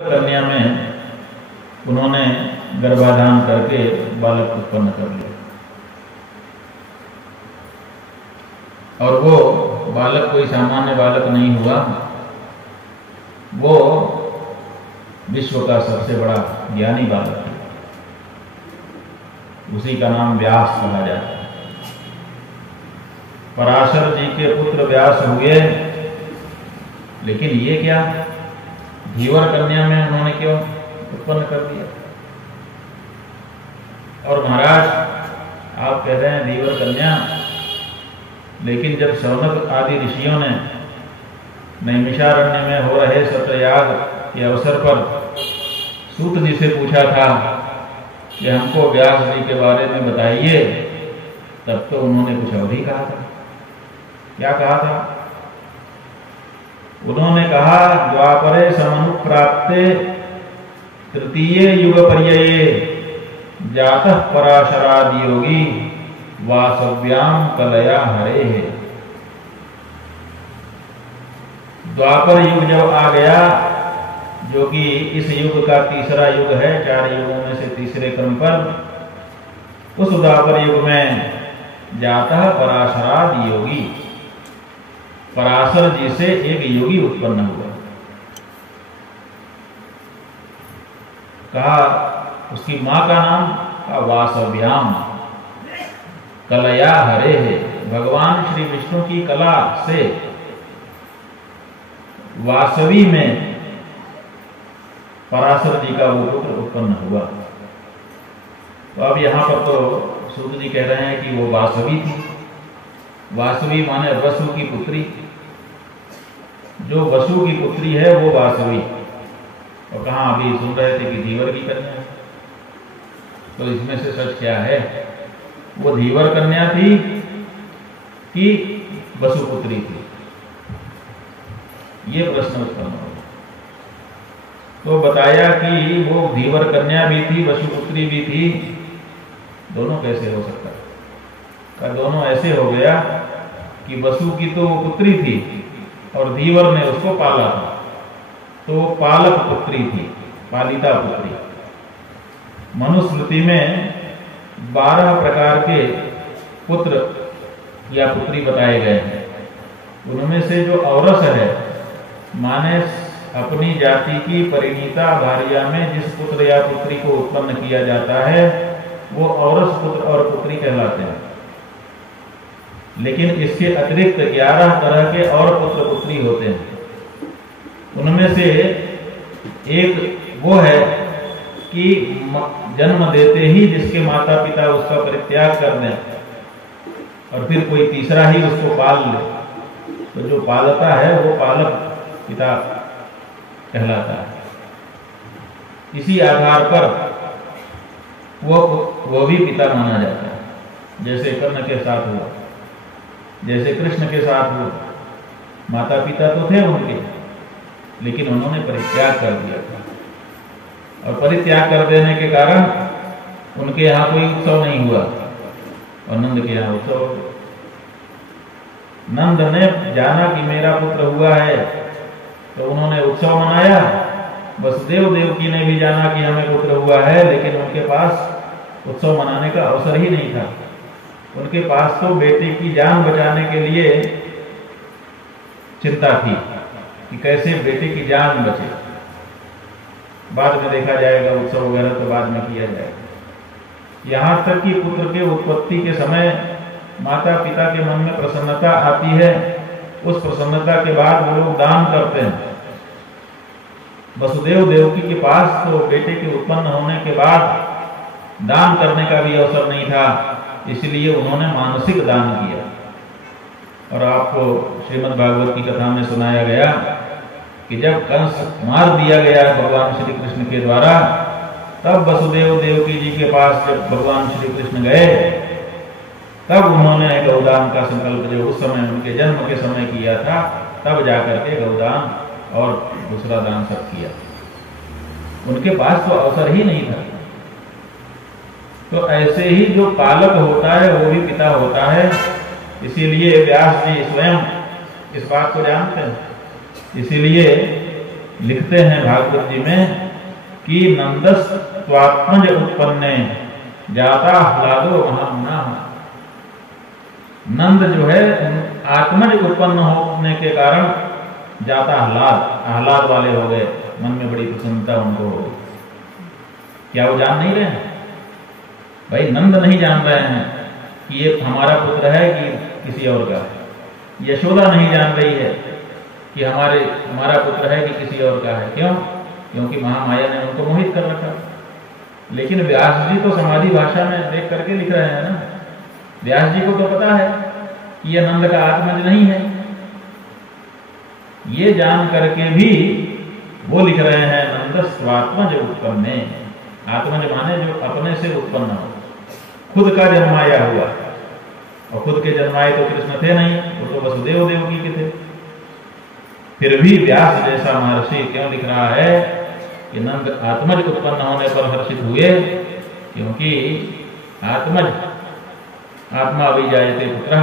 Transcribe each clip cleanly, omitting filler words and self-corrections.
कन्या में उन्होंने गर्भाधान करके बालक उत्पन्न कर लिया और वो बालक कोई सामान्य बालक नहीं हुआ, वो विश्व का सबसे बड़ा ज्ञानी बालक है। उसी का नाम व्यास कहा जाता है। पराशर जी के पुत्र व्यास हुए, लेकिन ये क्या धीवर कन्या में उन्होंने क्यों उत्पन्न कर दिया? और महाराज आप कह रहे हैं धीवर कन्या, लेकिन जब शौनक आदि ऋषियों ने नैमिषारण्य में हो रहे सत्रयाग के अवसर पर सूत जी से पूछा था कि हमको व्यास जी के बारे में बताइए, तब तो उन्होंने कुछ और ही कहा था। क्या कहा था? उन्होंने कहा द्वापरे समनुप्राप्ते तृतीय युग पर्यये जातः पराशरादि योगी वासव्याम कलया हरे है। द्वापर युग जब आ गया, जो कि इस युग का तीसरा युग है, 4 युगों में से तीसरे क्रम पर, उस द्वापर युग में जातः पराशरादि योगी, पराशर जी से एक योगी उत्पन्न हुआ। कहा उसकी मां का नाम का वासव्याम कलया हरे है। भगवान श्री विष्णु की कला से वासवी में पराशर जी का वो पुत्र उत्पन्न हुआ। तो अब यहां पर तो सूत जी कह रहे हैं कि वो वासवी थी। वासवी माने वसु की पुत्री, जो वसु की पुत्री है वो वासवी। और कहाँ अभी सुन रहे थे कि धीवर की कन्या, तो इसमें से सच क्या है? वो धीवर कन्या थी कि वसु पुत्री थी? ये प्रश्न उत्पन्न हो। तो बताया कि वो धीवर कन्या भी थी, वसु पुत्री भी थी। दोनों कैसे हो सकता? दोनों ऐसे हो गया कि वसु की तो पुत्री थी और धीवर ने उसको पाला था, तो पालक पुत्री थी, पालिता पुत्री। मनुस्मृति में 12 प्रकार के पुत्र या पुत्री बताए गए हैं। उनमें से जो औरस है, माने अपनी जाति की परिणीता भार्या में जिस पुत्र या पुत्री को उत्पन्न किया जाता है, वो औरस पुत्र और पुत्री कहलाते हैं। लेकिन इसके अतिरिक्त 11 तरह के और पुत्र पुत्री होते हैं। उनमें से एक वो है कि जन्म देते ही जिसके माता पिता उसका परित्याग कर दें और फिर कोई तीसरा ही उसको पाल ले, तो जो पालता है वो पालक पिता कहलाता है। इसी आधार पर वो भी पिता माना जाता है। जैसे कर्ण के साथ हुआ, जैसे कृष्ण के साथ हुआ। माता पिता तो थे उनके, लेकिन उन्होंने परित्याग कर दिया था, और परित्याग कर देने के कारण उनके यहाँ कोई उत्सव नहीं हुआ और नंद के यहाँ उत्सव हो गया। नंद ने जाना कि मेरा पुत्र हुआ है, तो उन्होंने उत्सव मनाया। वसुदेव देवकी ने भी जाना कि हमें पुत्र हुआ है, लेकिन उनके पास उत्सव मनाने का अवसर ही नहीं था। उनके पास तो बेटे की जान बचाने के लिए चिंता थी कि कैसे बेटे की जान बचे। बाद में देखा जाएगा, उत्सव वगैरह तो बाद में किया जाएगा। यहां तक कि पुत्र के उत्पत्ति के समय माता पिता के मन में प्रसन्नता आती है। उस प्रसन्नता के बाद वो लोग दान करते हैं। वसुदेव देवकी के पास तो बेटे के उत्पन्न होने के बाद दान करने का भी अवसर नहीं था, इसलिए उन्होंने मानसिक दान किया। और आपको श्रीमद् भागवत की कथा में सुनाया गया कि जब कंस मार दिया गया भगवान श्री कृष्ण के द्वारा, तब वसुदेव देवकी जी के पास जब भगवान श्री कृष्ण गए, तब उन्होंने गौदान का संकल्प जो उस समय उनके जन्म के समय किया था, तब जाकर के गौदान और दूसरा दान सब किया। उनके पास तो अवसर ही नहीं था। तो ऐसे ही जो पालक होता है वो भी पिता होता है। इसीलिए व्यास जी स्वयं इस बात को जानते हैं। इसीलिए लिखते हैं भागवत जी में कि नंदस स्वात्मज उत्पन्ने जाता ह्लादो महामुना। नंद जो है आत्मज उत्पन्न होने के कारण जाता आह्लाद वाले हो गए, मन में बड़ी प्रसन्नता उनको हो गई। क्या वो जान नहीं रहे हैं? भाई नंद नहीं जान रहे हैं कि ये हमारा पुत्र है कि किसी और का है। यशोदा नहीं जान रही है कि हमारा पुत्र है कि किसी और का है। क्यों? क्योंकि महामाया ने उनको मोहित कर रखा। लेकिन व्यास जी तो समाधि भाषा में देख करके लिख रहे हैं ना। व्यास जी को तो पता है कि यह नंद का आत्मज नहीं है। ये जान करके भी वो लिख रहे हैं नंद स्वात्मज उत्पन्ने। आत्मज माने जो अपने से उत्पन्न हो, खुद का जन्माया हुआ। और खुद के जन्माए तो कृष्ण थे नहीं, वो तो वसुदेव देवकी के थे। फिर भी व्यास जैसा महर्षि क्यों लिख रहा है कि नंद आत्मज उत्पन्न होने पर हर्षित हुए? क्योंकि आत्मज आत्मा अभिजायते पुत्रः,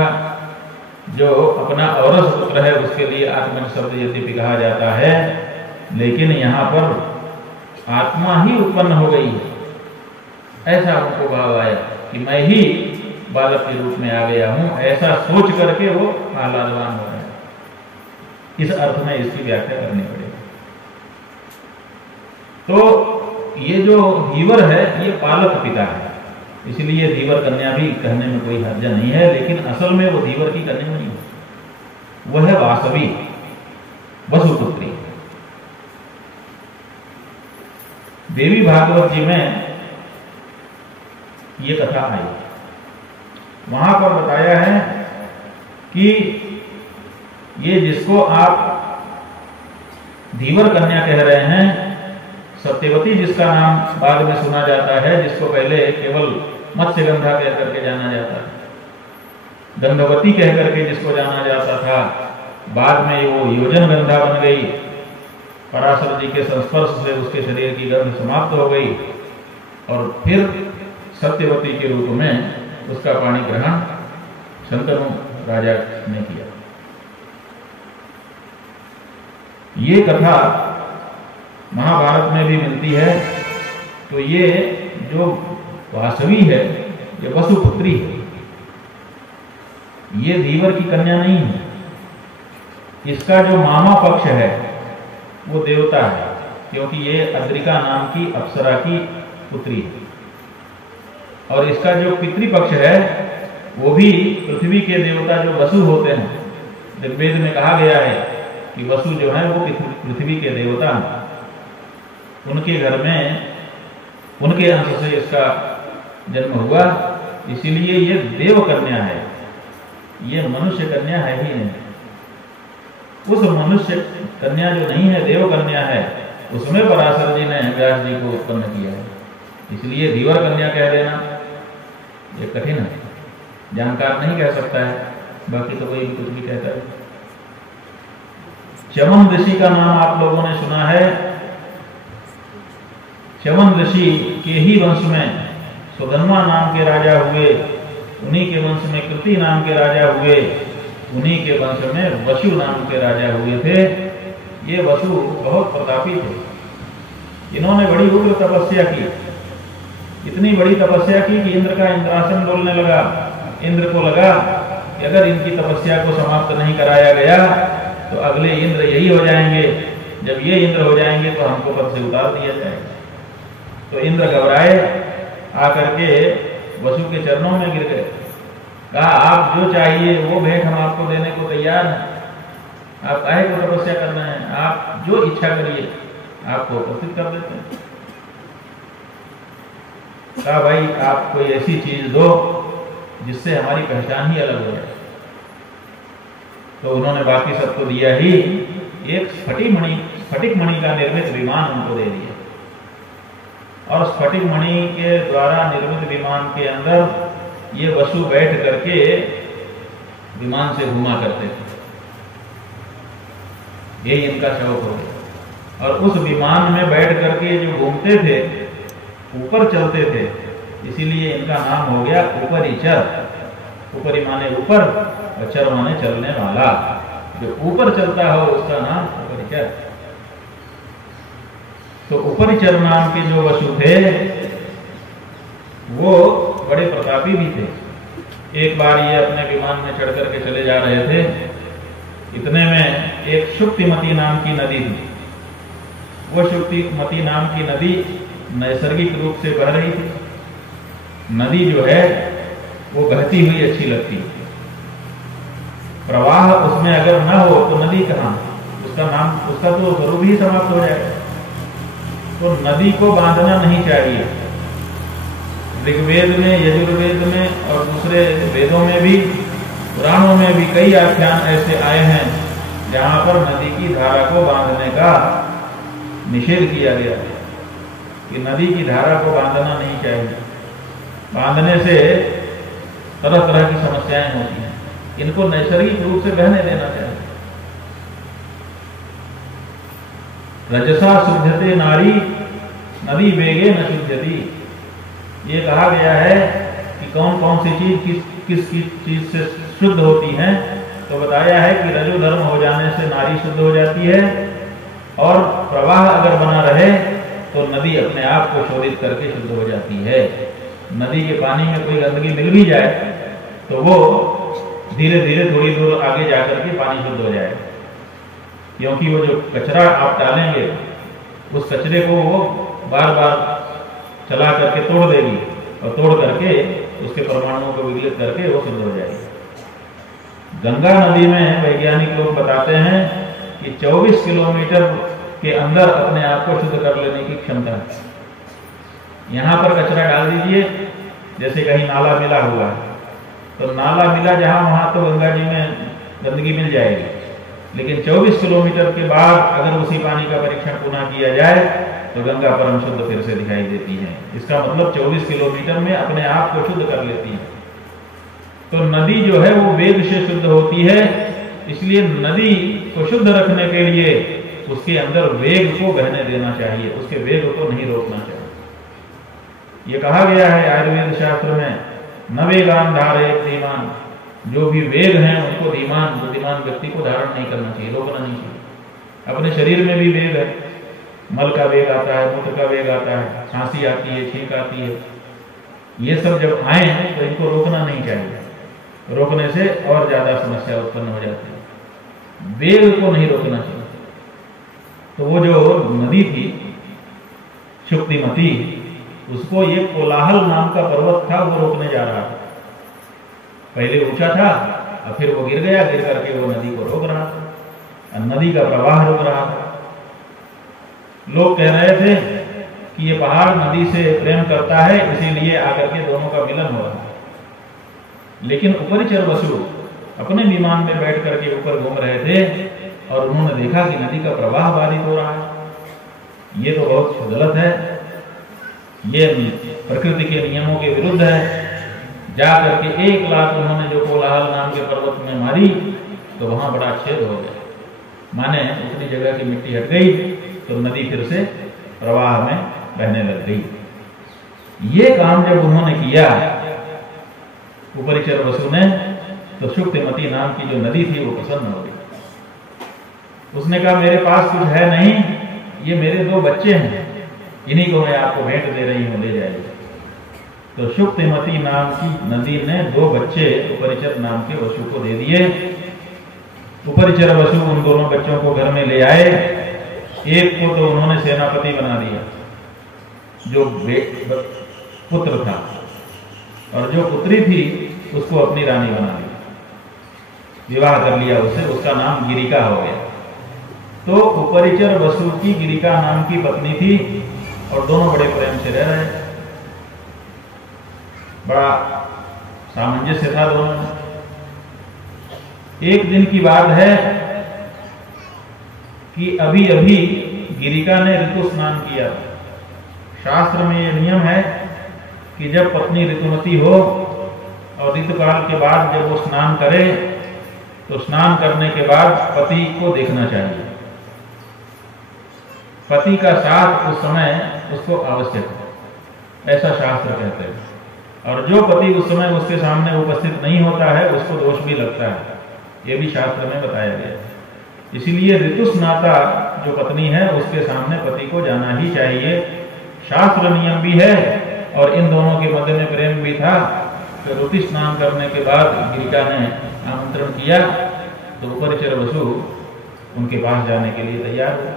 जो अपना औरस पुत्र है उसके लिए आत्मज शब्द यद्यपि कहा जाता है, लेकिन यहाँ पर आत्मा ही उत्पन्न हो गई है, ऐसा उनको भाव आया कि मैं ही बालक के रूप में आ गया हूं। ऐसा सोच करके वो आह्लादवान हो रहे हैं। इस अर्थ में इसकी व्याख्या करनी पड़ेगी। तो ये जो धीवर है ये पालक पिता है, इसलिए धीवर कन्या भी कहने में कोई हर्ज नहीं है। लेकिन असल में वो धीवर की कन्या नहीं है, वह है वासवी, वसुपुत्री। देवी भागवत जी में ये कथा आई। वहां पर बताया है कि ये जिसको आप धीवर कन्या कह रहे हैं, सत्यवती जिसका नाम बाद में सुना जाता है, जिसको पहले केवल मत्स्यगंधा कह करके जाना जाता है, गंधवती कह करके जिसको जाना जाता था, बाद में वो योजन गंधा बन गई। पराशर जी के संस्पर्श से उसके शरीर की गंध समाप्त हो गई और फिर सत्यवती के रूप में उसका पाणी ग्रहण शंतनु राजा ने किया। ये कथा महाभारत में भी मिलती है। तो ये जो वासवी है ये वसुपुत्री है, ये धीवर की कन्या नहीं है। इसका जो मामा पक्ष है वो देवता है, क्योंकि ये अद्रिका नाम की अप्सरा की पुत्री है। और इसका जो पितृपक्ष है वो भी पृथ्वी के देवता जो वसु होते हैं। ऋग्वेद में कहा गया है कि वसु जो है वो पृथ्वी के देवता हैं। उनके घर में उनके अंश से इसका जन्म हुआ, इसीलिए ये देव कन्या है, ये मनुष्य कन्या है ही नहीं। उस मनुष्य कन्या जो नहीं है, देव कन्या है, उसमें पराशर जी ने व्यास जी को उत्पन्न किया है। इसलिए धीवर कन्या कह देना ये कठिन है, जानकार नहीं कह सकता है, बाकी तो कोई भी कुछ भी कहता है। च्यवन ऋषि का नाम आप लोगों ने सुना है। च्यवन ऋषि के ही वंश में सुधन्वा नाम के राजा हुए, उन्हीं के वंश में कृति नाम के राजा हुए, उन्हीं के वंश में वसु नाम के राजा हुए थे। ये वसु बहुत प्रतापी थे। इन्होंने बड़ी उग्र तपस्या की, इतनी बड़ी तपस्या की कि इंद्र का इंद्रासन डोलने लगा। इंद्र को लगा कि अगर इनकी तपस्या को समाप्त नहीं कराया गया तो अगले इंद्र यही हो जाएंगे। जब ये इंद्र हो जाएंगे तो हमको पद से उतार दिया जाएगा। तो इंद्र घबराए, आकर के वसु के चरणों में गिर गए। कहा आप जो चाहिए वो भेंट हम आपको देने को तैयार हैं। आप काहे को तपस्या कर रहे हैं, आप जो इच्छा करिए आपको उपस्थित कर देते हैं। कहा भाई आप कोई ऐसी चीज दो जिससे हमारी पहचान ही अलग हो जाए। तो उन्होंने बाकी सबको दिया ही, एक स्फटिक मणि का निर्मित विमान उनको दे दिया। और स्फटिक मणि के द्वारा निर्मित विमान के अंदर ये वसु बैठ करके विमान से घुमा करते थे। ये इनका शौक हो गया। और उस विमान में बैठ करके जो घूमते थे, ऊपर चलते थे, इसीलिए इनका नाम हो गया ऊपरीचर। ऊपरी माने ऊपर और चर माने चलने वाला। जो ऊपर चलता हो उसका नाम ऊपरीचर। तो उपरिचर नाम के जो वसु थे वो बड़े प्रतापी भी थे। एक बार ये अपने विमान में चढ़ करके चले जा रहे थे, इतने में एक शुक्तिमती नाम की नदी थी। वो शुक्तिमती नाम की नदी नैसर्गिक रूप से बह रही थी। नदी जो है वो बहती हुई अच्छी लगती है, प्रवाह उसमें अगर न हो तो नदी कहाँ, उसका तो स्वरूप ही समाप्त हो जाएगा। तो नदी को बांधना नहीं चाहिए। ऋग्वेद में, यजुर्वेद में और दूसरे वेदों में भी, पुराणों में भी कई आख्यान ऐसे आए हैं जहां पर नदी की धारा को बांधने का निषेध किया गया है कि नदी की धारा को बांधना नहीं चाहिए। बांधने से तरह तरह की समस्याएं होती हैं। इनको नैसर्गिक रूप से बहने देना चाहिए। रजसा शुद्धते नारी नदी वेगे न शुद्धति। ये कहा गया है कि कौन कौन सी चीज किस चीज से शुद्ध होती है। तो बताया है कि रजो धर्म हो जाने से नारी शुद्ध हो जाती है, और प्रवाह अगर बना रहे तो नदी अपने आप को शोधित करके शुद्ध हो जाती है। नदी के पानी में कोई गंदगी मिल भी जाए तो वो धीरे धीरे थोड़ी दूर आगे जाकर के पानी शुद्ध हो जाएगा, क्योंकि वो जो कचरा आप डालेंगे उस कचरे को वो बार बार चला करके तोड़ देगी, और तोड़ करके उसके परमाणुओं को विघटित करके वो शुद्ध हो जाएगी। गंगा नदी में वैज्ञानिक लोग बताते हैं कि 24 किलोमीटर के अंदर अपने आप को शुद्ध कर लेने की क्षमता है। यहां पर कचरा डाल दीजिए, जैसे कहीं नाला मिला हुआ है, तो नाला मिला जहां वहां तो गंगा जी में गंदगी मिल जाएगी, लेकिन 24 किलोमीटर के बाद अगर उसी पानी का परीक्षण पुनः किया जाए तो गंगा परम शुद्ध फिर से दिखाई देती है। इसका मतलब 24 किलोमीटर में अपने आप को शुद्ध कर लेती है। तो नदी जो है वो वेग से शुद्ध होती है, इसलिए नदी को शुद्ध रखने के लिए उसके अंदर वेग को बहने देना चाहिए, उसके वेग को नहीं रोकना चाहिए। ये कहा गया है आयुर्वेद शास्त्र में, न वेगान धारे धीमान। जो भी वेग हैं उनको धीमान बुद्धिमान व्यक्ति को धारण नहीं करना चाहिए, रोकना नहीं चाहिए। अपने शरीर में भी वेग है, मल का वेग आता है, मूत्र का वेग आता है, खांसी आती है, छींक आती है। ये सब जब आए तो इनको रोकना नहीं चाहिए, रोकने से और ज्यादा समस्या उत्पन्न हो जाती है। वेग को नहीं रोकना चाहिए। तो वो जो नदी थी शुक्तिमती, उसको ये कोलाहल नाम का पर्वत था वो रोकने जा रहा था। पहले ऊंचा था और फिर वो गिर गया, गिर करके वो नदी को रोक रहा था, नदी का प्रवाह रोक रहा था। लोग कह रहे थे कि ये पहाड़ नदी से प्रेम करता है, इसीलिए आकर के दोनों का मिलन हो रहा है। लेकिन उपरिचर वसु अपने विमान में बैठ करके ऊपर घूम रहे थे और उन्होंने देखा कि नदी का प्रवाह बाधित हो रहा है। ये तो बहुत गलत है, ये प्रकृति के नियमों के विरुद्ध है। जा करके 1 लाख उन्होंने जो कोलाहल नाम के पर्वत में मारी तो वहां बड़ा छेद हो गया, माने उतनी जगह की मिट्टी हट गई तो नदी फिर से प्रवाह में बहने लग गई। ये काम जब उन्होंने किया उपरिचर वसु ने, तो शुक्तिमती नाम की जो नदी थी वो प्रसन्न हो गई। उसने कहा मेरे पास कुछ है नहीं, ये मेरे 2 बच्चे हैं, इन्हीं को मैं आपको भेंट दे रही हूं, ले जाइए। तो शुक्तिमती नाम की नदी ने 2 बच्चे उपरिचर नाम के वसु को दे दिए। उपरिचर वसु उन दोनों बच्चों को घर में ले आए। एक को तो उन्होंने सेनापति बना दिया, जो पुत्र था, और जो पुत्री थी उसको अपनी रानी बना दिया, विवाह कर लिया उससे, उसका नाम गिरिका हो गया। तो उपरिचर वसु की गिरिका नाम की पत्नी थी और दोनों बड़े प्रेम से रह रहे, बड़ा सामंजस्य था दोनों में। एक दिन की बात है कि अभी अभी गिरिका ने ऋतु स्नान किया। शास्त्र में यह नियम है कि जब पत्नी ऋतुमती हो और ऋतुकाल के बाद जब वो स्नान करे तो स्नान करने के बाद पति को देखना चाहिए। पति का साथ उस समय उसको आवश्यक है, ऐसा शास्त्र कहते हैं। और जो पति उस समय उसके सामने उपस्थित नहीं होता है उसको दोष भी लगता है, ये भी शास्त्र में बताया गया है। इसीलिए ऋतु स्नाता जो पत्नी है उसके सामने पति को जाना ही चाहिए, शास्त्र नियम भी है। और इन दोनों के मध्य में प्रेम भी था। तो ऋतु स्नान करने के बाद गिरिका ने आमंत्रण किया तो उपरिचर वसु उनके पास जाने के लिए तैयार हुए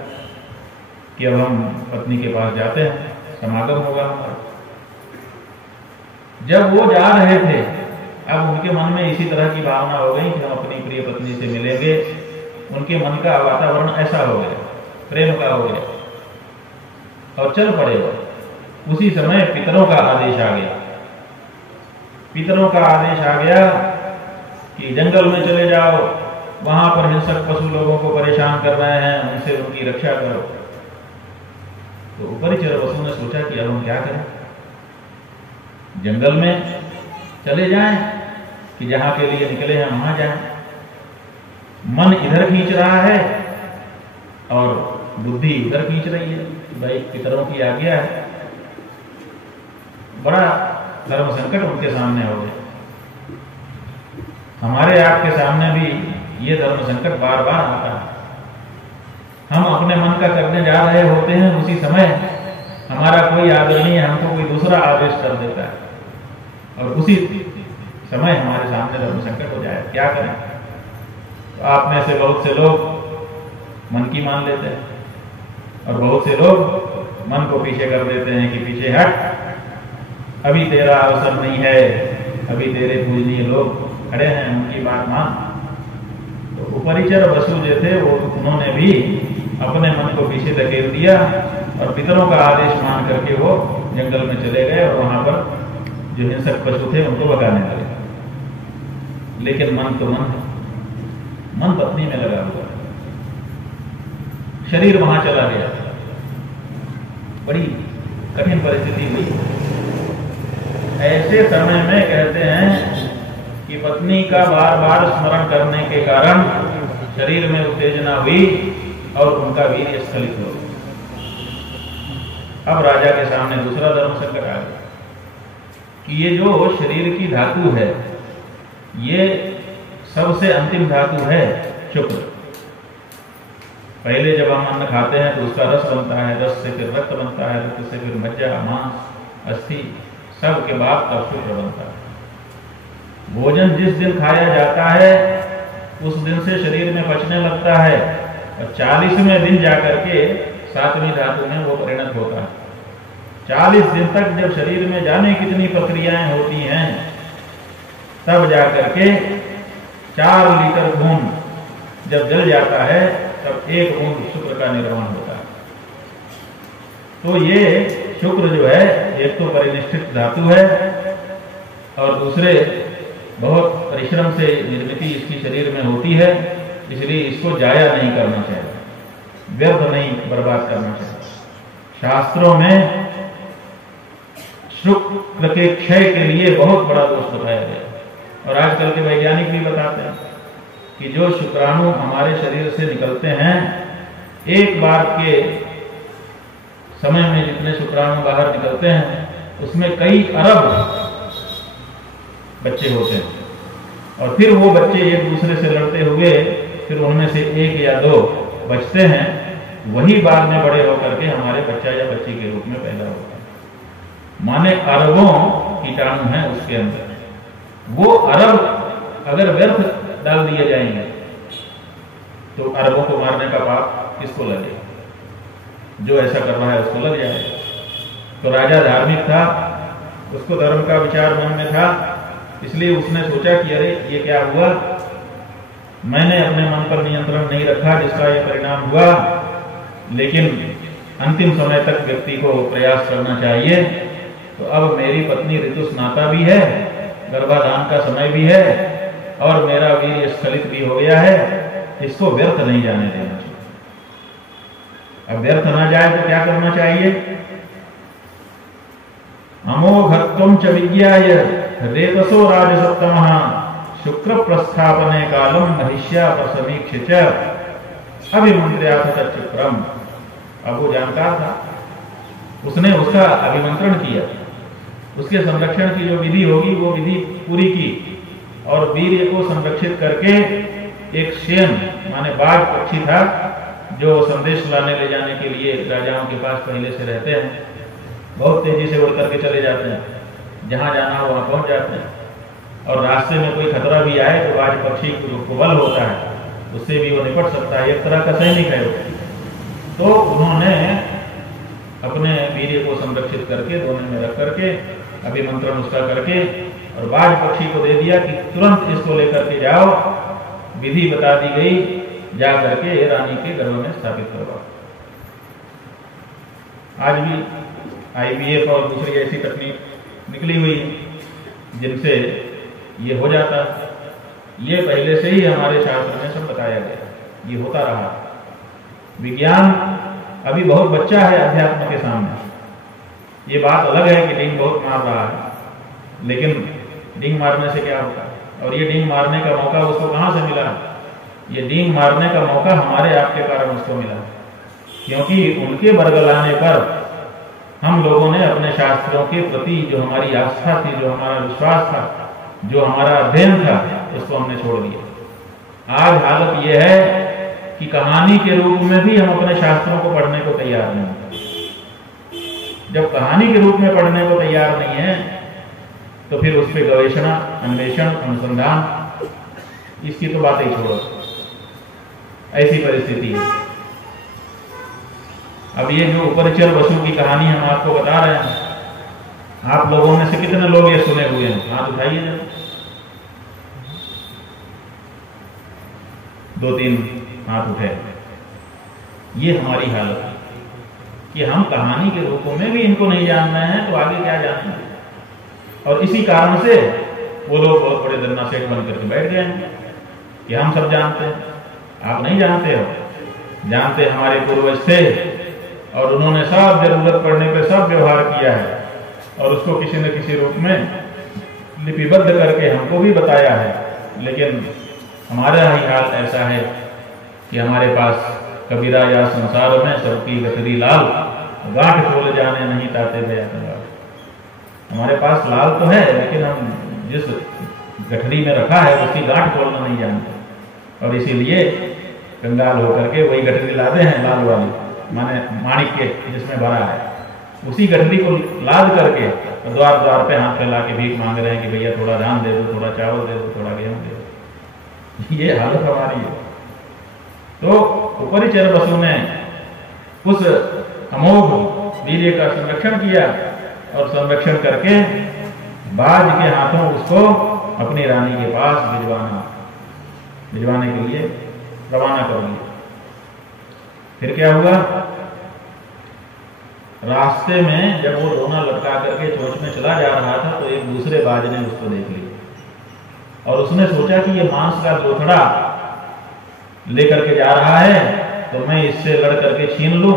कि अब हम पत्नी के पास जाते हैं, समागम होगा हमारा। जब वो जा रहे थे, अब उनके मन में इसी तरह की भावना हो गई कि हम अपनी प्रिय पत्नी से मिलेंगे। उनके मन का वातावरण ऐसा हो गया, प्रेम का हो गया और चल पड़े। उसी समय पितरों का आदेश आ गया। पितरों का आदेश आ गया कि जंगल में चले जाओ, वहां पर हिंसक पशु लोगों को परेशान कर रहे हैं, उनसे उनकी रक्षा करो। तो उपरिचर वसु ने सोचा कि अब हम क्या करें, जंगल में चले जाएं कि जहां के लिए निकले हैं वहां जाएं। मन इधर खींच रहा है और बुद्धि इधर खींच रही है, भाई पितरों की आज्ञा है। बड़ा धर्म संकट उनके सामने हो गए। हमारे आपके सामने भी ये धर्म संकट बार बार आता है। हम अपने मन का करने जा रहे होते हैं, उसी समय हमारा कोई आदरणीय हमको कोई दूसरा आदेश कर देता है और उसी समय हमारे सामने धर्म संकट हो जाए, क्या करें। तो आप में से बहुत से लोग मन की मान लेते हैं और बहुत से लोग मन को पीछे कर देते हैं कि पीछे हट, अभी तेरा अवसर नहीं है, अभी तेरे पूजनीय लोग खड़े हैं, उनकी बात मान। तो उपरिचर वसु जो थे वो उन्होंने भी अपने मन को पीछे धकेल दिया और पितरों का आदेश मान करके वो जंगल में चले गए और वहां पर जो हिंसक पशु थे उनको भगाने लगे। लेकिन मन तो मन है, मन पत्नी में लगा हुआ, शरीर वहां चला गया। बड़ी कठिन परिस्थिति हुई। ऐसे समय में कहते हैं कि पत्नी का बार बार स्मरण करने के कारण शरीर में उत्तेजना हुई और उनका वीर्य स्खलित हो गया। अब राजा के सामने दूसरा धर्म संकट आ गया कि ये जो शरीर की धातु है, ये सबसे अंतिम धातु है शुक्र। पहले जब हम अन्न खाते हैं तो उसका रस बनता है, रस से फिर रक्त बनता है, रक्त से फिर मज्जा, मांस, अस्थि, सब के बाद तब शुक्र बनता है। भोजन जिस दिन खाया जाता है उस दिन से शरीर में पचने लगता है और 40वें दिन जाकर के 7वीं धातु में वो परिणत होता है। 40 दिन तक जब शरीर में जाने कितनी प्रक्रियाएं होती हैं, तब जाकर के 4 लीटर खून जब जल जाता है तब 1 बूंद शुक्र का निर्माण होता है। तो ये शुक्र जो है एक तो परिनिष्ठित धातु है और दूसरे बहुत परिश्रम से निर्मित इसकी शरीर में होती है, इसलिए इसको जाया नहीं करना चाहिए, व्यर्थ नहीं बर्बाद करना चाहिए। शास्त्रों में शुक्र के क्षय के लिए बहुत बड़ा दोष बताया गया और आजकल के वैज्ञानिक भी बताते हैं कि जो शुक्राणु हमारे शरीर से निकलते हैं, एक बार के समय में जितने शुक्राणु बाहर निकलते हैं उसमें कई अरब बच्चे होते हैं और फिर वो बच्चे एक दूसरे से लड़ते हुए फिर उनमें से 1 या 2 बचते हैं, वही बाद में बड़े होकर के हमारे बच्चा या बच्ची के रूप में पैदा होता है। माने अरबों कीटाणु हैं उसके अंदर। वो अरब अगर व्यर्थ डाल दिए जाएंगे तो अरबों को मारने का पाप किसको लगेगा? जो ऐसा कर रहा है उसको लग जाएगा। तो राजा धार्मिक था, उसको धर्म का विचार मन में था, इसलिए उसने सोचा कि अरे ये क्या हुआ, मैंने अपने मन पर नियंत्रण नहीं रखा जिसका ये परिणाम हुआ। लेकिन अंतिम समय तक व्यक्ति को प्रयास करना चाहिए। तो अब मेरी पत्नी ऋतुस्नाता भी है, गर्भाधान का समय भी है और मेरा वीर्य स्खलित भी हो गया है, इसको व्यर्थ नहीं जाने देना चाहिए। अब व्यर्थ ना जाए तो क्या करना चाहिए? अमोघत्वं च विज्ञाय रेतसो राजसत्तमः शुक्र प्रस्थापने कालम महिष्या प्रसमीक्ष्य च अभिमंत्र्याथ तच्चित्रम। अब वो जानकार था, उसने उसका अभिमंत्रण किया, उसके संरक्षण की जो विधि होगी वो विधि पूरी की और वीर्य को संरक्षित करके एक शेन माने बाघ पक्षी था जो संदेश लाने ले जाने के लिए राजाओं के पास पहले से रहते हैं, बहुत तेजी से उड़ करके चले जाते हैं, जहाँ जाना हो वहाँ पहुँच जाते हैं। और रास्ते में कोई खतरा भी आए तो बाज पक्षी को बल होता है, उससे भी वो निपट सकता है, एक तरह का सैनिक है। तो उन्होंने अपने वीर्य को संरक्षित करके दोनों में रख करके अभिमंत्रण उसका करके और बाज पक्षी को दे दिया कि तुरंत इसको लेकर के जाओ, विधि बता दी गई, जा करके रानी के गर्भ में स्थापित करवाओ। आज भी IVF और दूसरी ऐसी तकनीक निकली हुई जिनसे ये हो जाता है। ये पहले से ही हमारे शास्त्र में सब बताया गया, ये होता रहा। विज्ञान अभी बहुत बच्चा है अध्यात्म के सामने। ये बात अलग है कि डिंग बहुत मार रहा है, लेकिन डिंग मारने से क्या होता है? और ये डिंग मारने का मौका उसको कहाँ से मिला? ये डिंग मारने का मौका हमारे आपके कारण उसको मिला, क्योंकि उनके बरगलाने पर हम लोगों ने अपने शास्त्रों के प्रति जो हमारी आस्था थी, जो हमारा विश्वास था, जो हमारा अध्ययन था, उसको हमने छोड़ दिया। आज हालत यह है कि कहानी के रूप में भी हम अपने शास्त्रों को पढ़ने को तैयार नहीं। जब कहानी के रूप में पढ़ने को तैयार नहीं है तो फिर उस पर गवेषणा, अन्वेषण, अनुसंधान, इसकी तो बात ही छोड़ो। ऐसी परिस्थिति है। अब ये जो उपरिचर वसु की कहानी हम आपको बता रहे हैं, आप लोगों में से कितने लोग ये सुने हुए हैं? हाथ उठाइए जरा। 2-3 हाथ उठे। ये हमारी हालत है कि हम कहानी के रूपों में भी इनको नहीं जान रहे हैं, तो आगे क्या जानना है? और इसी कारण से वो लोग बहुत बड़े दन्ना सेठ बन करके बैठ गए हैं कि हम सब जानते हैं। आप नहीं जानते हो, जानते हमारे पूर्वज थे और उन्होंने सब जरूरत पड़ने पर सब व्यवहार किया है और उसको किसी न किसी रूप में लिपिबद्ध करके हमको भी बताया है। लेकिन हमारा ही हाल ऐसा है कि हमारे पास कबीरा या संसार में सबकी गठरी लाल, गांठ खोल जाने नहीं ताते थे। हमारे पास लाल तो है, लेकिन हम जिस गठरी में रखा है उसकी गांठ खोलना नहीं जानते, और इसीलिए कंगाल होकर के वही गठरी लाते हैं, लाल वाली, माने माणिक के जिसमें भरा है, उसी गठरी को लाद करके द्वार द्वार पे हाथ फैला के भीख मांग रहे हैं कि भैया थोड़ा धान दे दो, थोड़ा चावल दे दो, थोड़ा गेहूं दे दो। ये हालत हमारी है। तो उपरिचर वसु ने उस अमोघ वीर्य का संरक्षण किया और संरक्षण करके बाज के हाथों उसको अपनी रानी के पास भिजवाने के लिए रवाना कर दिया। फिर क्या हुआ? रास्ते में जब वो दोना लटका करके चोंच में चला जा रहा था तो एक दूसरे बाज ने उसको देख लिया और उसने सोचा कि ये मांस का लोथड़ा लेकर के जा रहा है तो मैं इससे लड़ करके छीन लूं,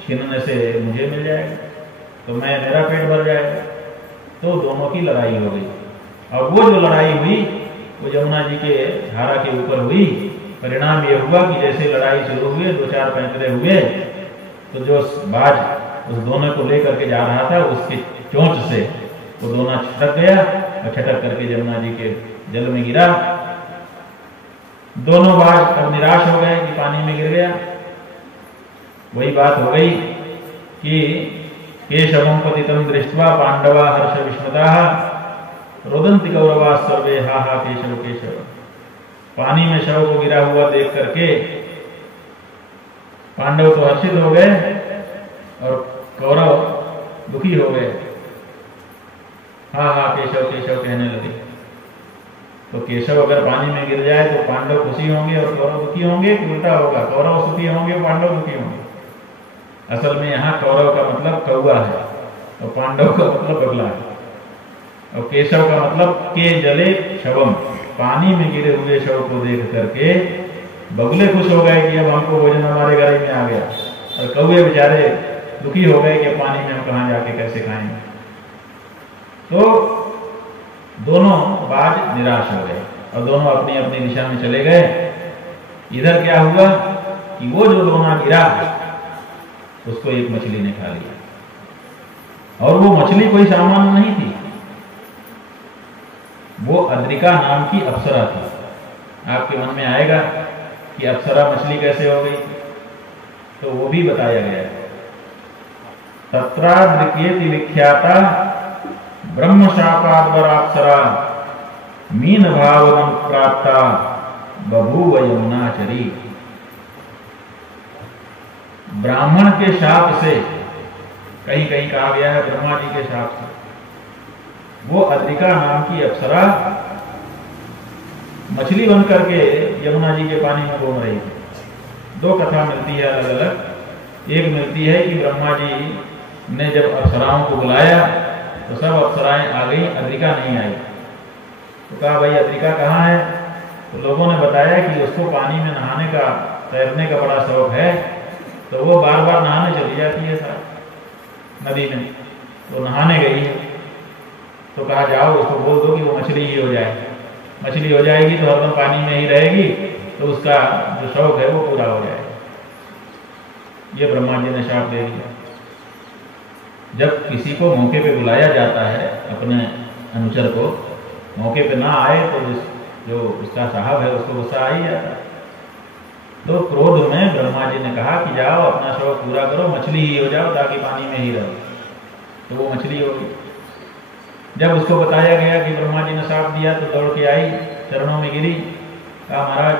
छीनने से मुझे मिल जाएगा तो मेरा पेट भर जाएगा। तो दोनों की लड़ाई हो गई और वो जो लड़ाई हुई वो यमुना जी के धारा के ऊपर हुई। परिणाम ये हुआ कि जैसे लड़ाई शुरू हुई, 2-4 पैंतरे हुए, तो जो बाज उस दोनों को लेकर के जा रहा था उसके चोंच से वो दोना छटक गया और छटक करके यमुना जी के जल में गिरा। दोनों बाज अब निराश हो गए कि पानी में गिर गया। वही बात हो गई कि केशवं पतितं दृष्ट्वा पांडवा हर्ष विस्मिताः रोदन्ति कौरवा सर्वे हा हा केशव केशव। पानी में शव को गिरा हुआ देख करके पांडव तो हर्षित हो गए और कौरव दुखी हो गए, हा हा केशव केशव कहने लगे। तो केशव अगर पानी में गिर जाए तो पांडव खुशी होंगे और कौरव दुखी होंगे कि उल्टा होगा? कौरव सुखी होंगे, पांडव दुखी होंगे। असल में यहाँ कौरव का मतलब कौवा है और पांडव का मतलब बगला है और केशव का मतलब के जले शवम, पानी में गिरे हुए शव को देख करके बगुले खुश हो गए कि अब हमको भोजन हमारे घर में आ गया, और कौवे बेचारे दुखी हो गए कि पानी में हम कहाँ जाके कैसे खाएंगे। तो दोनों बाज निराश हो गए और दोनों अपनी अपनी दिशा में चले गए। इधर क्या हुआ कि वो जो दोना गिरा उसको एक मछली ने खा लिया और वो मछली कोई सामान्य नहीं थी, वो अद्रिका नाम की अप्सरा थी। आपके मन में आएगा कि अप्सरा मछली कैसे हो गई? तो वो भी बताया गया है। तत्राद्रिकेति विख्याता ब्रह्म शापाद्वराप्सरा मीन भावनं प्राप्ता बभूव यमुनाचरी। ब्राह्मण के शाप से, कहीं कहीं कहा गया है ब्रह्मा जी के शाप से, वो अद्रिका नाम की अप्सरा मछली बन करके यमुना जी के पानी में घूम रही थी। दो कथा मिलती है अलग अलग। एक मिलती है कि ब्रह्मा जी ने जब अप्सराओं को बुलाया तो सब अप्सराएं आ गई, अद्रिका नहीं आई। तो कहा भाई अद्रिका कहाँ है? तो लोगों ने बताया कि उसको पानी में नहाने का, तैरने का बड़ा शौक है, तो वो बार बार नहाने चली जाती है साथ नदी में। तो नहाने गई है तो कहा जाओ उसको बोल दो कि वो मछली ही हो जाए। मछली हो जाएगी तो हरदम पानी में ही रहेगी, तो उसका जो शौक है वो पूरा हो जाएगा। ये ब्रह्मा जी ने शाप दे दिया। जब किसी को मौके पे बुलाया जाता है, अपने अनुचर को मौके पे ना आए तो जो उसका साहब है उसको गुस्सा आ ही जाता है। तो क्रोध में ब्रह्मा जी ने कहा कि जाओ अपना शौक पूरा करो, मछली ही हो जाओ ताकि पानी में ही रहो। तो वो मछली हो गई। जब उसको बताया गया कि ब्रह्मा जी ने शाप दिया तो दौड़ के आई, चरणों में गिरी, कहा महाराज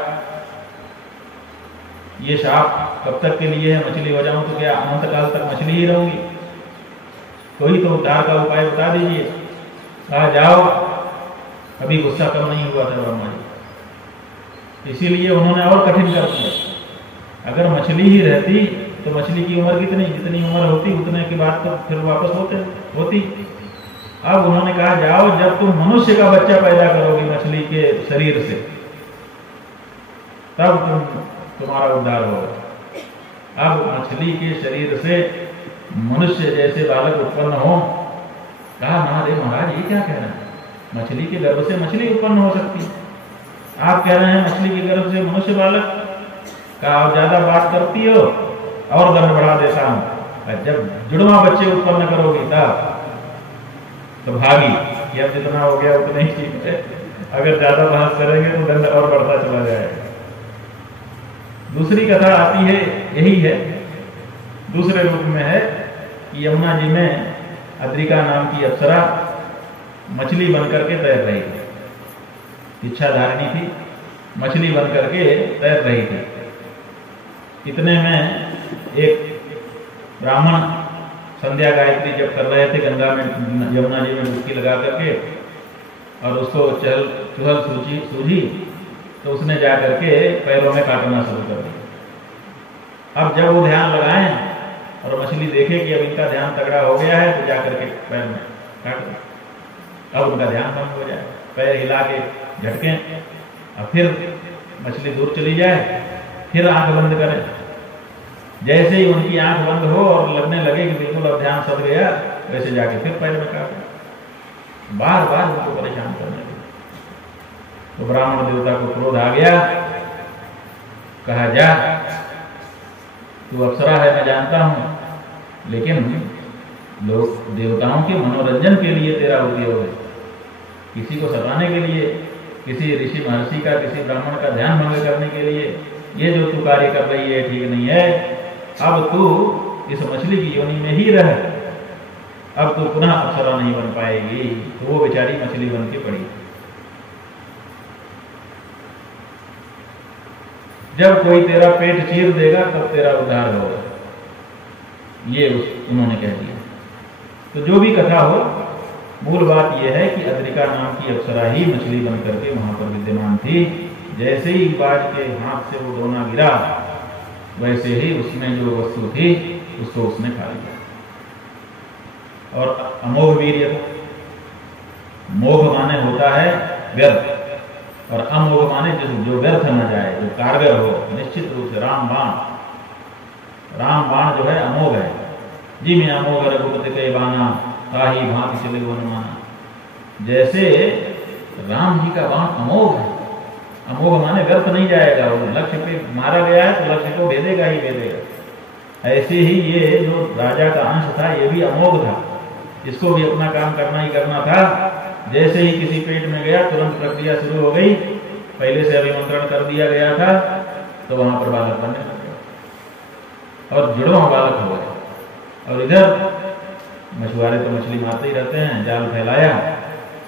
ये शाप कब तक के लिए है? मछली हो जाऊं तो क्या अनंत काल तक मछली ही रहूंगी? कोई तो उद्धार का उपाय बता दीजिए। कहा जाओ। अभी गुस्सा कम नहीं हुआ था ब्रह्मा जी, इसीलिए उन्होंने और कठिन कर दिया। अगर मछली ही रहती तो मछली की उम्र कितनी, जितनी उम्र होती उतने के बाद तो फिर वापस होती। अब उन्होंने कहा जाओ, जब तुम मनुष्य का बच्चा पैदा करोगी मछली के शरीर से, तब तुम्हारा उद्धार होगा। अब मछली के शरीर से मनुष्य जैसे बालक उत्पन्न हो। कहा महाराज ये क्या कह रहे हैं? मछली के गर्भ से मछली उत्पन्न हो सकती है, आप कह रहे हैं मछली के गर्भ से मनुष्य बालक? कहा आप ज्यादा बात करती हो और दंड बढ़ा देता हूं। जब जुड़वा बच्चे उत्पन्न करोगी तब तो भागी कि अब जितना हो गया उतना ही ठीक है। अगर ज्यादा बहस करेंगे तो दंड और बढ़ता चला जाएगा। दूसरी कथा आती है, यही है, दूसरे रूप में है कि यमुना जी में अद्रिका नाम की अप्सरा मछली बनकर के तैर रही थी। इच्छाधारिणी थी, मछली बनकर के तैर रही थी। इतने में एक ब्राह्मण संध्या गायत्री जब कर रहे थे गंगा में, यमुना जी में डुबकी लगा करके, और उसको चुहल सूझी तो उसने जा करके पैरों में काटना शुरू कर दिया। अब जब वो ध्यान लगाएं और मछली देखे कि अब इनका ध्यान तगड़ा हो गया है तो जा करके पैर में काट दे। अब उनका ध्यान भंग हो जाए, पैर हिला के झटके और फिर मछली दूर चली जाए, फिर आंख बंद करें। जैसे ही उनकी आंख बंद हो और लगने लगे कि बिल्कुल अब ध्यान सद गया, वैसे जाके फिर पैर में काटे। बार बार उनको परेशान करने लगे। तो ब्राह्मण देवता को क्रोध आ गया। कहा जा, तू अप्सरा है मैं जानता हूं, लेकिन लोग देवताओं के मनोरंजन के लिए तेरा उपयोग है, किसी को सताने के लिए, किसी ऋषि महर्षि का, किसी ब्राह्मण का ध्यान भंग करने के लिए ये जो तू कार्य कर रही है ठीक नहीं है। अब तू इस मछली की योनि में ही रह, अब तू पुनः अप्सरा नहीं बन पाएगी। तो वो बेचारी मछली बन के पड़ी। जब कोई तेरा पेट चीर देगा तब तेरा उद्धार होगा, ये उन्होंने कह दिया। तो जो भी कथा हो, मूल बात यह है कि अद्रिका नाम की अप्सरा ही मछली बन करके वहां पर विद्यमान थी। जैसे ही बाज के हाथ से वो दोना गिरा, वैसे ही उसमें जो वस्तु थी उसको उसने खा लिया। और अमोघ वीर्य, मोघ माने होता है व्यर्थ, और अमोघ माने जो व्यर्थ न जाए, जो कारगर हो। निश्चित रूप से राम बाण जो है अमोघ है। जी में अमोघ रघुपति के बाना, ताही भांति चले वन माना। जैसे राम जी का बाण अमोघ है, अमोघ माने व्यर्थ नहीं जाएगा, वो लक्ष्य पे मारा गया है तो लक्ष्य को भेदेगा ही भेदेगा। ऐसे ही ये जो राजा का अंश था ये भी अमोघ था, इसको भी अपना काम करना ही करना था। जैसे ही किसी पेट में गया तुरंत प्रक्रिया शुरू हो गई, पहले से अभिमंत्रण कर दिया गया था तो वहां पर बालक बनने लग गया। और जुड़वा बालक हो गए। और इधर मछुआरे तो मछली मारते ही रहते हैं, जाल फैलाया,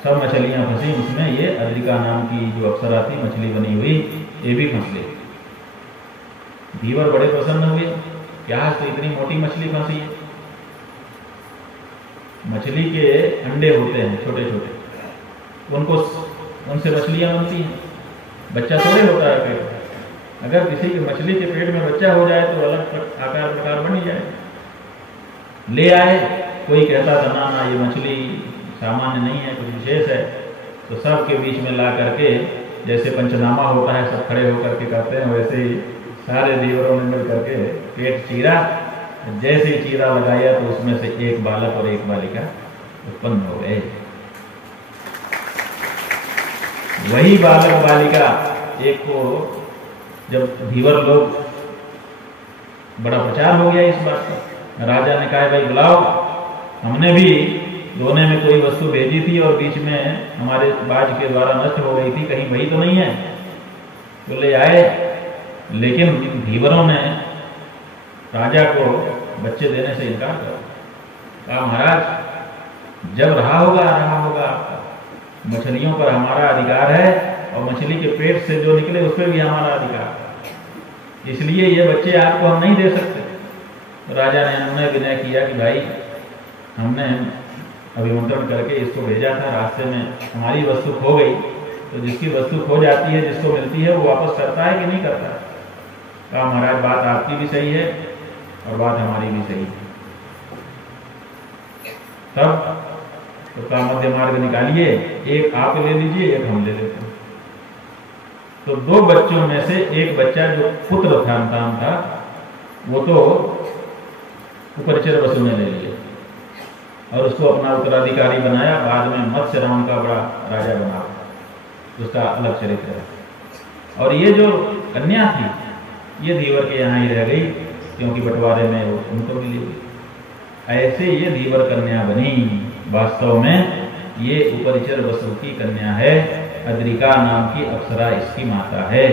सब मछलियां फंसी उसमें, ये अद्रिका नाम की जो अप्सरा थी मछली बनी हुई, ये भी फंस गई। धीवर बड़े प्रसन्न हुए, क्या तो इतनी मोटी मछली फंसी है। मछली के अंडे होते हैं छोटे छोटे, उनसे मछलियां बनती हैं, बच्चा थोड़े होता है पेट में। अगर किसी की मछली के पेट में बच्चा हो जाए तो अलग आकार प्रकार बन ही जाए। ले आए, कोई कहता था ना ना ये मछली सामान्य नहीं है, कुछ विशेष है। तो सबके बीच में ला करके, जैसे पंचनामा होता है सब खड़े होकर के कहते हैं, वैसे ही सारे धीवरों ने मिल करके पेट चीरा। जैसे ही चीरा लगाया तो उसमें से एक बालक और एक बालिका उत्पन्न हो गए। वही बालक बालिका एक को जब धीवर लोग, बड़ा प्रचार हो गया इस बात का, राजा ने कहा भाई बुलाओ, हमने भी दोने में कोई वस्तु भेजी थी और बीच में हमारे बाज के द्वारा नष्ट हो गई थी, कहीं वही तो नहीं है। तो ले आए, लेकिन धीवरों ने राजा को बच्चे देने से इनकार कर कहा, महाराज जब रहा होगा आपका, मछलियों पर हमारा अधिकार है और मछली के पेट से जो निकले उस पर भी हमारा अधिकार है, इसलिए ये बच्चे आपको हम नहीं दे सकते। तो राजा ने उन्हें विनय किया कि भाई हमने अभिमंत्रण करके इसको भेजा था, रास्ते में हमारी वस्तु खो गई, तो जिसकी वस्तु खो जाती है, जिसको मिलती है, वो वापस करता है कि नहीं करता है। कहा महाराज बात आपकी भी सही है और बात हमारी भी सही है। तब तो का मध्य मार्ग निकालिए, एक आप ले लीजिए, एक हम ले लेते हैं। तो दो बच्चों में से एक बच्चा जो पुत्र था, वो तो उपरिचर वसु ने ले लिया और उसको अपना उत्तराधिकारी बनाया। बाद में मत्स्य राम का बड़ा राजा बना, उसका अलग चरित्र है। और ये जो कन्या थी, ये धीवर के यहाँ ही रह गई, क्योंकि बंटवारे में उनको मिली हुई। ऐसे ये धीवर कन्या बनी। वास्तव में ये उपरिचर वसु की कन्या है, अद्रिका नाम की अप्सरा इसकी माता है।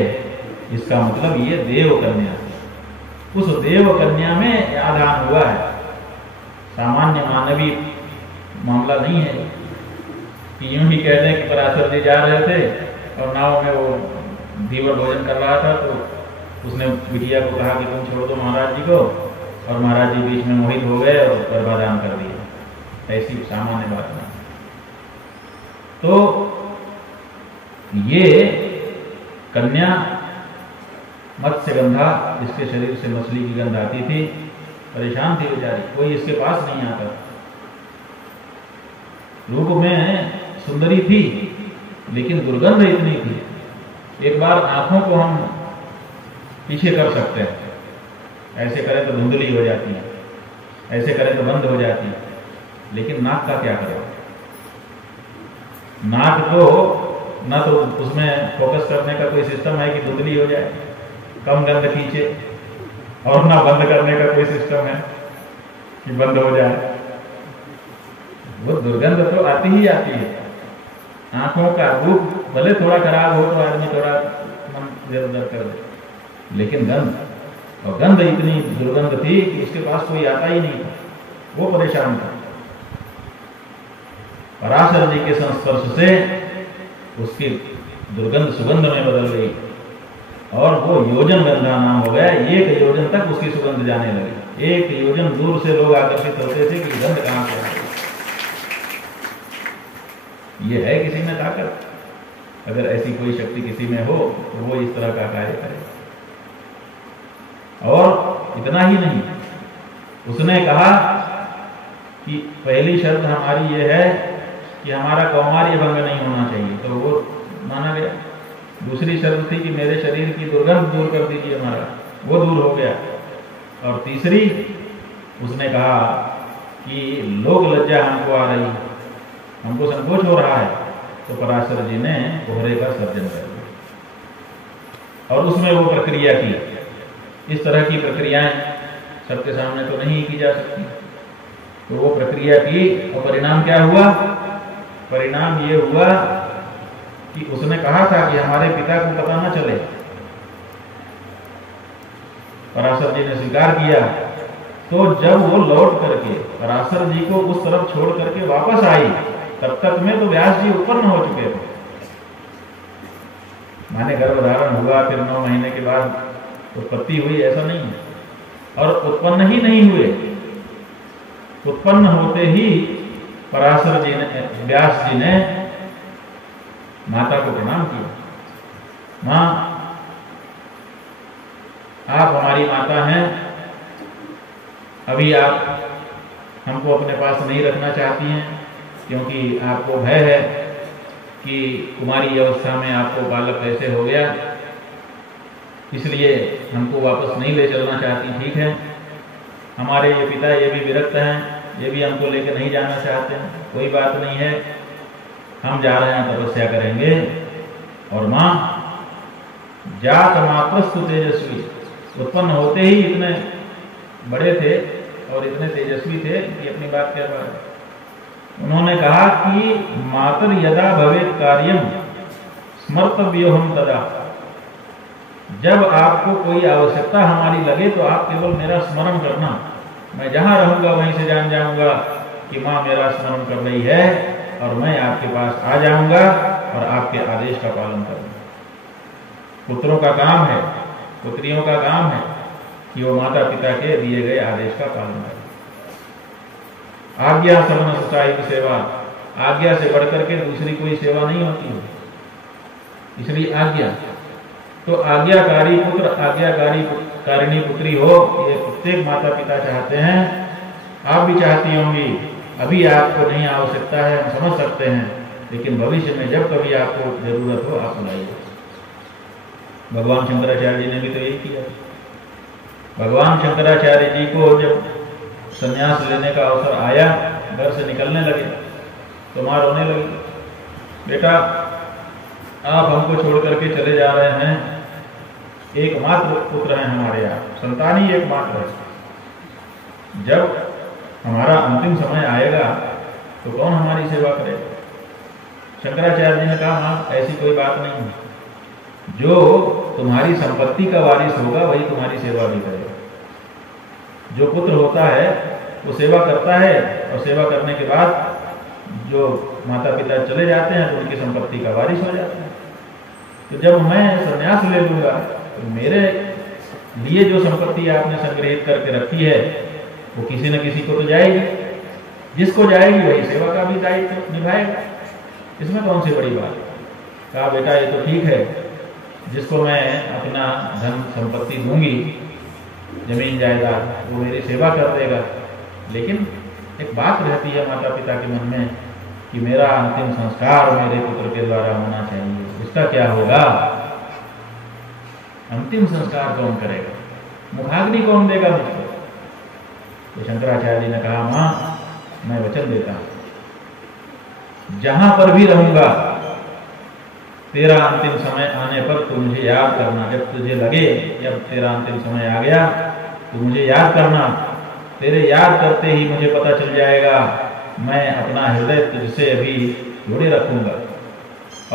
इसका मतलब ये देव कन्या, उस देव कन्या में आधान हुआ है। सामान्य मानवीय मामला नहीं है कि यूं ही कह दें कि पराशर जी जा रहे थे और नाव में वो धीवर भोजन कर रहा था, तो उसने बिटिया को कहा कि तुम छोड़ दो महाराज जी को, और महाराज जी बीच में मोहित हो गए और गर्भाधान कर दिया। ऐसी सामान्य बात नहीं। तो ये कन्या मत्स्यगंधा, इसके शरीर से मछली की गंध आती थी, परेशान थी बेचारी, कोई इसके पास नहीं आता। रूप में सुंदरी थी लेकिन दुर्गंध इतनी थी। एक बार आंखों को हम पीछे कर सकते हैं, ऐसे करें तो धुंधली हो जाती है, ऐसे करें तो बंद हो जाती है, लेकिन नाक का क्या करें। नाक तो ना तो उसमें फोकस करने का कोई सिस्टम है कि धुंधली हो जाए, कम गंध खींचे, और ना बंद करने का कोई सिस्टम है कि बंद हो जाए। वो दुर्गंध तो आती ही आती है। आंखों का रूप भले थोड़ा खराब हो तो आदमी थोड़ा मन इधर उधर कर दे, लेकिन गंध, और गंध इतनी दुर्गंध थी कि उसके पास कोई आता ही नहीं था, वो परेशान था। पराशर जी के संस्पर्श से उसकी दुर्गंध सुगंध में बदल गई और वो योजन गंधा नाम हो गया। एक योजन तक उसकी सुगंध जाने लगी। एक योजन दूर से लोग आकर्षित होते थे कि गंध कहां से आ गई। ये है किसी में ताकत, अगर ऐसी कोई शक्ति किसी में हो तो वो इस तरह का कार्य करे। और इतना ही नहीं, उसने कहा कि पहली शर्त हमारी ये है कि हमारा कौमार्य भंग नहीं होना चाहिए, तो वो माना गया। दूसरी शर्त थी कि मेरे शरीर की दुर्गंध दूर कर दीजिए हमारा, वो दूर हो गया। और तीसरी उसने कहा कि लोक लज्जा हमको आ रही, हमको संकोच हो रहा है, तो पराशर जी ने कोहरे का सर्जन कर दिया और उसमें वो प्रक्रिया की। इस तरह की प्रक्रियाएं सबके सामने तो नहीं की जा सकती, तो वो प्रक्रिया की और परिणाम क्या हुआ? परिणाम ये हुआ कि उसने कहा था कि हमारे पिता को पता न चले। पराशर जी ने स्वीकार किया तो जब वो लौट करके पराशर जी को उस तरफ छोड़ करके वापस आई, तब तक में तो व्यास जी उत्पन्न हो चुके थे। माने गर्भधारण हुआ, फिर 9 महीने के बाद उत्पत्ति हुई, ऐसा नहीं है। और उत्पन्न ही नहीं हुए, उत्पन्न होते ही पराशर जी ने, व्यास जी ने माता को प्रणाम किया। मां, आप हमारी माता हैं, अभी आप हमको अपने पास नहीं रखना चाहती हैं, क्योंकि आपको भय है कि कुमारी अवस्था में आपको बालक कैसे हो गया, इसलिए हमको वापस नहीं ले चलना चाहती। ठीक है, हमारे ये पिता ये भी विरक्त हैं, ये भी हमको लेकर नहीं जाना चाहते हैं, कोई बात नहीं है, हम जा रहे हैं, तपस्या करेंगे। और मां, जात मात्रस्तु तेजस्वी, उत्पन्न होते ही इतने बड़े थे और इतने तेजस्वी थे कि अपनी बात कह पा रहे। उन्होंने कहा कि मातर यदा भवेत कार्यम स्मर्तव्योहम तदा, जब आपको कोई आवश्यकता हमारी लगे तो आप केवल मेरा स्मरण करना, मैं जहां रहूंगा वहीं से जान जाऊंगा कि मां मेरा स्मरण कर रही है, और मैं आपके पास आ जाऊंगा और आपके आदेश का पालन करूंगा। पुत्रों का काम है, पुत्रियों का काम है कि वो माता पिता के दिए गए आदेश का पालन करें। आज्ञा समन सचाई सेवा, आज्ञा से बढ़कर के दूसरी कोई सेवा नहीं होती है, इसलिए आज्ञा। तो आज्ञाकारी पुत्र, आज्ञाकारी कारिणी पुत्री हो, ये प्रत्येक माता पिता चाहते हैं, आप भी चाहती होंगी। अभी आपको नहीं आवश्यकता है, हम समझ सकते हैं, लेकिन भविष्य में जब कभी आपको जरूरत हो आप बुलाइए। भगवान शंकराचार्य जी ने भी तो यही किया। भगवान शंकराचार्य जी को जब संन्यास लेने का अवसर आया, घर से निकलने लगे तो मां रोने लगी, बेटा आप हमको छोड़ करके चले जा रहे हैं, एकमात्र पुत्र हैं हमारे, यहाँ संतान ही एकमात्र है, जब हमारा अंतिम समय आएगा तो कौन हमारी सेवा करेगा। शंकराचार्य जी ने कहा, मां ऐसी कोई बात नहीं है, जो तुम्हारी संपत्ति का वारिस होगा वही तुम्हारी सेवा भी करेगा। जो पुत्र होता है वो सेवा करता है, और सेवा करने के बाद जो माता पिता चले जाते हैं तो उनकी संपत्ति का वारिस हो जाता है। तो जब मैं संन्यास ले लूंगा तो मेरे लिए जो संपत्ति आपने संग्रहित करके रखी है वो किसी न किसी को तो जाएगी, जिसको जाएगी वही सेवा का भी दायित्व निभाएगा, इसमें कौन सी बड़ी बात। कहा, बेटा ये तो ठीक है, जिसको मैं अपना धन संपत्ति दूंगी, जमीन जायदाद, वो मेरी सेवा कर देगा, लेकिन एक बात रहती है माता पिता के मन में कि मेरा अंतिम संस्कार मेरे पुत्र के द्वारा होना चाहिए, उसका क्या होगा, अंतिम संस्कार कौन करेगा, मुखाग्नि कौन देगा मुझको। तो शंकराचार्य जी ने कहा, मां मैं वचन देता हूं, जहां पर भी रहूंगा तेरा अंतिम समय आने पर तू मुझे याद करना। जब तुझे लगे जब तेरा अंतिम समय आ गया तो मुझे याद करना, तेरे याद करते ही मुझे पता चल जाएगा, मैं अपना हृदय तुझसे अभी जोड़े रखूंगा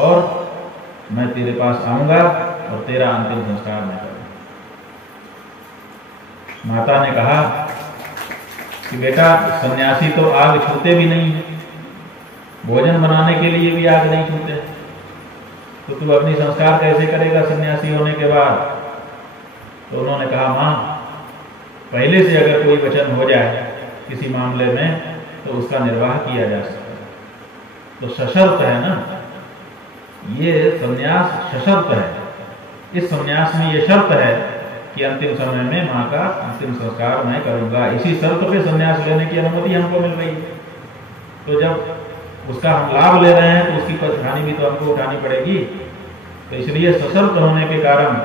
और मैं तेरे पास आऊंगा और तेरा अंतिम संस्कार मैं करूंगा। माता ने कहा कि बेटा सन्यासी तो आग छूते भी नहीं है, भोजन बनाने के लिए भी आग नहीं छूते, तो तू अपनी संस्कार कैसे करेगा सन्यासी होने के बाद। तो उन्होंने कहा, मां पहले से अगर कोई वचन हो जाए किसी मामले में तो उसका निर्वाह किया जा सकता है, तो सशर्त है ना, ये सन्यास सशर्त है। इस सन्यास में ये शर्त है कि अंतिम समय में मां का अंतिम संस्कार मैं करूंगा, इसी शर्त पे सन्यास लेने की अनुमति हमको मिल रही है। तो जब उसका हम लाभ ले रहे हैं तो उसकी परेशानी भी तो हमको उठानी पड़ेगी, तो इसलिए सशर्त होने के कारण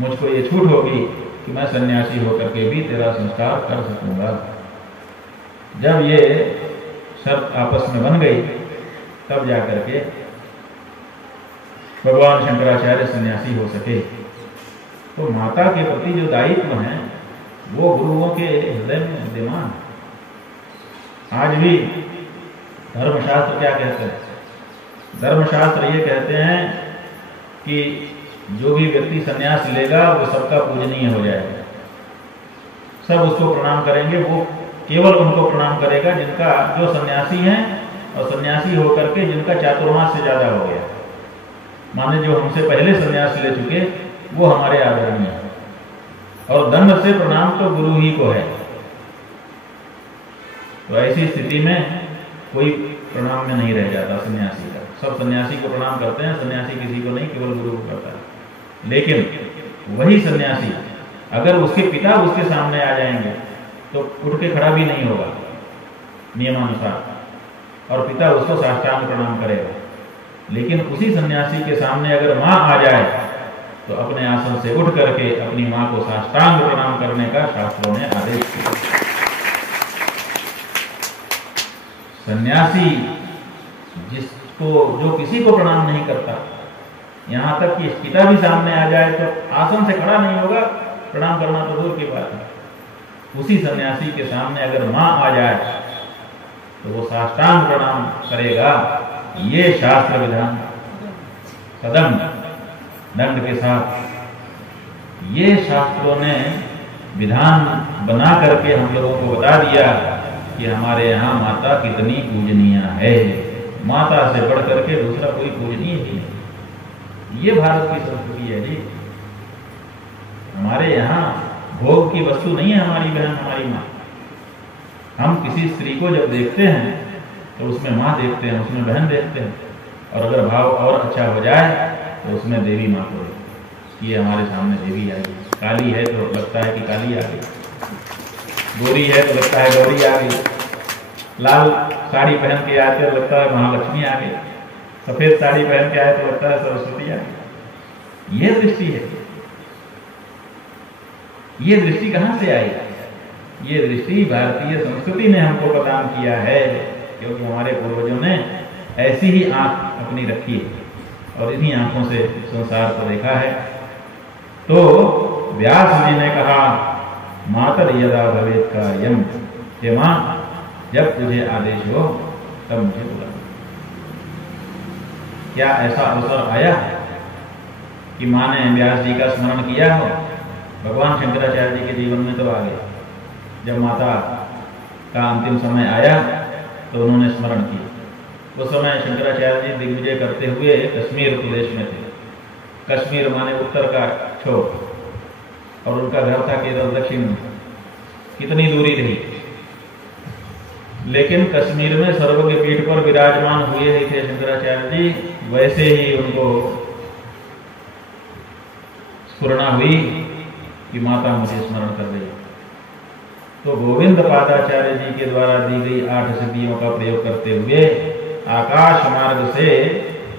मुझको ये छूट होगी कि मैं सन्यासी होकर के भी तेरा संस्कार कर सकूंगा। जब ये शर्त आपस में बन गई तब जाकर के भगवान शंकराचार्य सन्यासी हो सके। तो माता के प्रति जो दायित्व है वो गुरुओं के हृदय में विद्यमान। आज भी धर्मशास्त्र क्या कहते हैं, धर्मशास्त्र ये कहते हैं कि जो भी व्यक्ति सन्यास लेगा वो सबका पूजनीय हो जाएगा, सब उसको प्रणाम करेंगे। वो केवल उनको प्रणाम करेगा जिनका, जो सन्यासी हैं और सन्यासी होकर के जिनका चातुर्मास से ज्यादा हो गया, माने जो हमसे पहले सन्यास ले चुके, वो हमारे आदरणीय हैं। और दंड से प्रणाम तो गुरु ही को है। तो ऐसी स्थिति में कोई प्रणाम में नहीं रह जाता सन्यासी का। सब सन्यासी को प्रणाम करते हैं, सन्यासी किसी को नहीं, केवल गुरु को करता है। लेकिन वही सन्यासी अगर उसके पिता उसके सामने आ जाएंगे तो उठ के खड़ा भी नहीं होगा नियमानुसार, और पिता उसको साष्टांग प्रणाम करेगा। लेकिन उसी सन्यासी के सामने अगर माँ आ जाए तो अपने आसन से उठ करके अपनी माँ को साष्टांग प्रणाम करने का शास्त्रों ने आदेश किया। सन्यासी जो किसी को प्रणाम नहीं करता, यहां तक कि पिता भी सामने आ जाए तो आसन से खड़ा नहीं होगा, प्रणाम करना तो दूर की बात है। उसी सन्यासी के सामने अगर मां आ जाए तो वो साष्टांग प्रणाम करेगा। ये शास्त्र विधान सदम दंड के साथ ये शास्त्रों ने विधान बना करके हम लोगों को बता दिया कि हमारे यहाँ माता कितनी पूजनीय है। माता से बढ़ करके दूसरा कोई पूजनीय ही नहीं। ये भारत की संस्कृति है जी। हमारे यहाँ भोग की वस्तु नहीं है हमारी बहन, हमारी माँ। हम किसी स्त्री को जब देखते हैं तो उसमें माँ देखते हैं, उसमें बहन देखते हैं, और अगर भाव और अच्छा हो जाए तो उसमें देवी माँ को देखते। ये हमारे सामने देवी आई। काली है तो लगता है कि काली आ गई, गोरी है तो लगता है गौरी आ गई, लाल साड़ी पहन के आते तो लगता है महालक्ष्मी आ गई, सफेद साड़ी पहन के आए तो लगता है सरस्वती आ गई। ये दृष्टि है। ये दृष्टि कहां से आई? ये दृष्टि भारतीय संस्कृति ने हमको प्रदान किया है, क्योंकि हमारे पूर्वजों ने ऐसी ही आंख अपनी रखी है और इन्हीं आंखों से संसार को देखा है। तो व्यास जी ने कहा, मातर यदा भवेत कार्यम, हे मां जब तुझे आदेश हो तब मुझे बुला। क्या ऐसा अवसर आया कि मां ने व्यास जी का स्मरण किया हो? भगवान शंकराचार्य जी के जीवन में तो आ गया। जब माता का अंतिम समय आया तो उन्होंने स्मरण किया। उस समय शंकराचार्य जी दिग्विजय करते हुए कश्मीर प्रदेश में थे। कश्मीर माने उत्तर का छोर, और उनका घर था केरल दक्षिण में। कितनी दूरी रही, लेकिन कश्मीर में सर्व के पीठ पर विराजमान हुए ही थे शंकराचार्य जी। वैसे ही उनको स्फुरणा हुई कि माता मुझे स्मरण कर रही। तो गोविंद पादाचार्य जी के द्वारा दी गई 8 सिद्धियों का प्रयोग करते हुए आकाश मार्ग से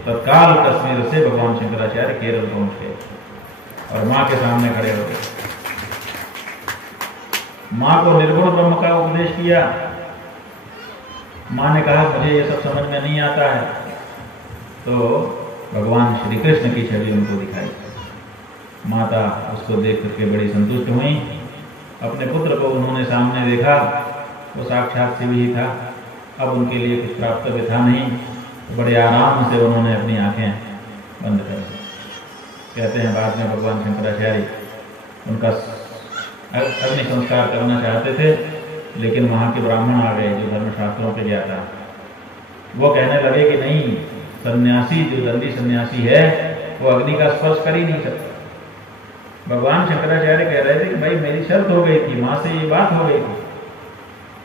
तत्काल कश्मीर से भगवान शंकराचार्य केरल पहुंच गए और मां के सामने खड़े हो गए। मां को निर्गुण ब्रह्म का उपदेश किया। मां ने कहा मुझे ये सब समझ में नहीं आता है, तो भगवान श्री कृष्ण की छवि उनको दिखाई। माता उसको देख करके बड़ी संतुष्ट हुई। अपने पुत्र को उन्होंने सामने देखा, वो साक्षात शिव ही था। अब उनके लिए कुछ प्राप्तव्य था नहीं, तो बड़े आराम से उन्होंने अपनी आंखें बंद कर दी। कहते हैं बाद में भगवान शंकराचार्य उनका अग्नि संस्कार करना चाहते थे, लेकिन वहाँ के ब्राह्मण आ गए जो धर्मशास्त्रों के ज्ञाता। वो कहने लगे कि नहीं, सन्यासी जो दंडी सन्यासी है वो अग्नि का स्पर्श कर ही नहीं सकता। भगवान शंकराचार्य कह रहे थे कि भाई मेरी शर्त हो गई थी, माँ से ये बात हो गई थी,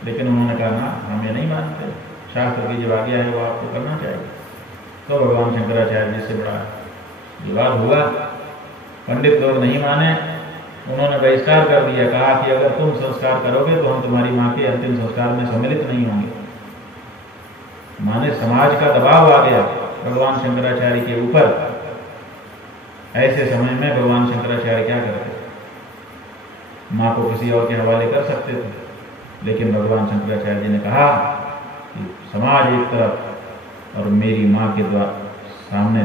लेकिन उन्होंने कहा ना, हम ये नहीं मानते, शास्त्र की जो आज्ञा है वो आपको करना चाहिए। तो भगवान शंकराचार्य जी से बड़ा विवाद हुआ। पंडित लोग नहीं माने, उन्होंने बहिष्कार कर दिया। कहा कि अगर तुम संस्कार करोगे तो हम तुम्हारी माँ के अंतिम संस्कार में सम्मिलित नहीं होंगे। माने समाज का दबाव आ गया भगवान शंकराचार्य के ऊपर। ऐसे समय में भगवान शंकराचार्य क्या करते? माँ को किसी और के हवाले कर सकते थे, लेकिन भगवान शंकराचार्य जी ने कहा कि समाज एक तरफ और मेरी माँ के द्वारा सामने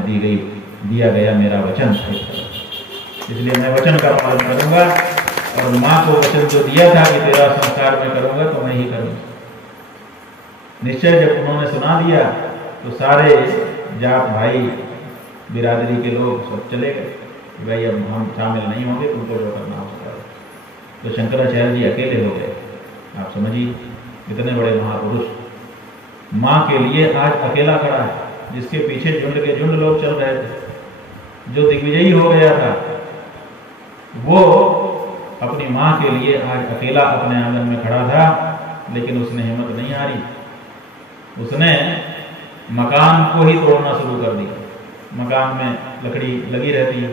दिया गया मेरा वचन एक तरफ, इसलिए मैं वचन का पालन करूंगा। और माँ को वचन जो दिया था कि तेरा संस्कार मैं करूंगा तो मैं ही करूंगा। निश्चय जब उन्होंने सुना दिया तो सारे जात भाई बिरादरी के लोग सब चले गए कि भाई अब हम शामिल नहीं होंगे, तुमको जो करना हो सकता है। तो शंकराचार्य जी अकेले हो गए। आप समझिए, इतने बड़े महापुरुष माँ के लिए आज अकेला खड़ा है, जिसके पीछे झुंड के झुंड लोग चल रहे थे, जो दिग्विजयी हो गया था, वो अपनी माँ के लिए आज अकेला अपने आंगन में खड़ा था। लेकिन उसने हिम्मत नहीं हारी, उसने मकान को ही तोड़ना शुरू कर दिया। मकान में लकड़ी लगी रहती है,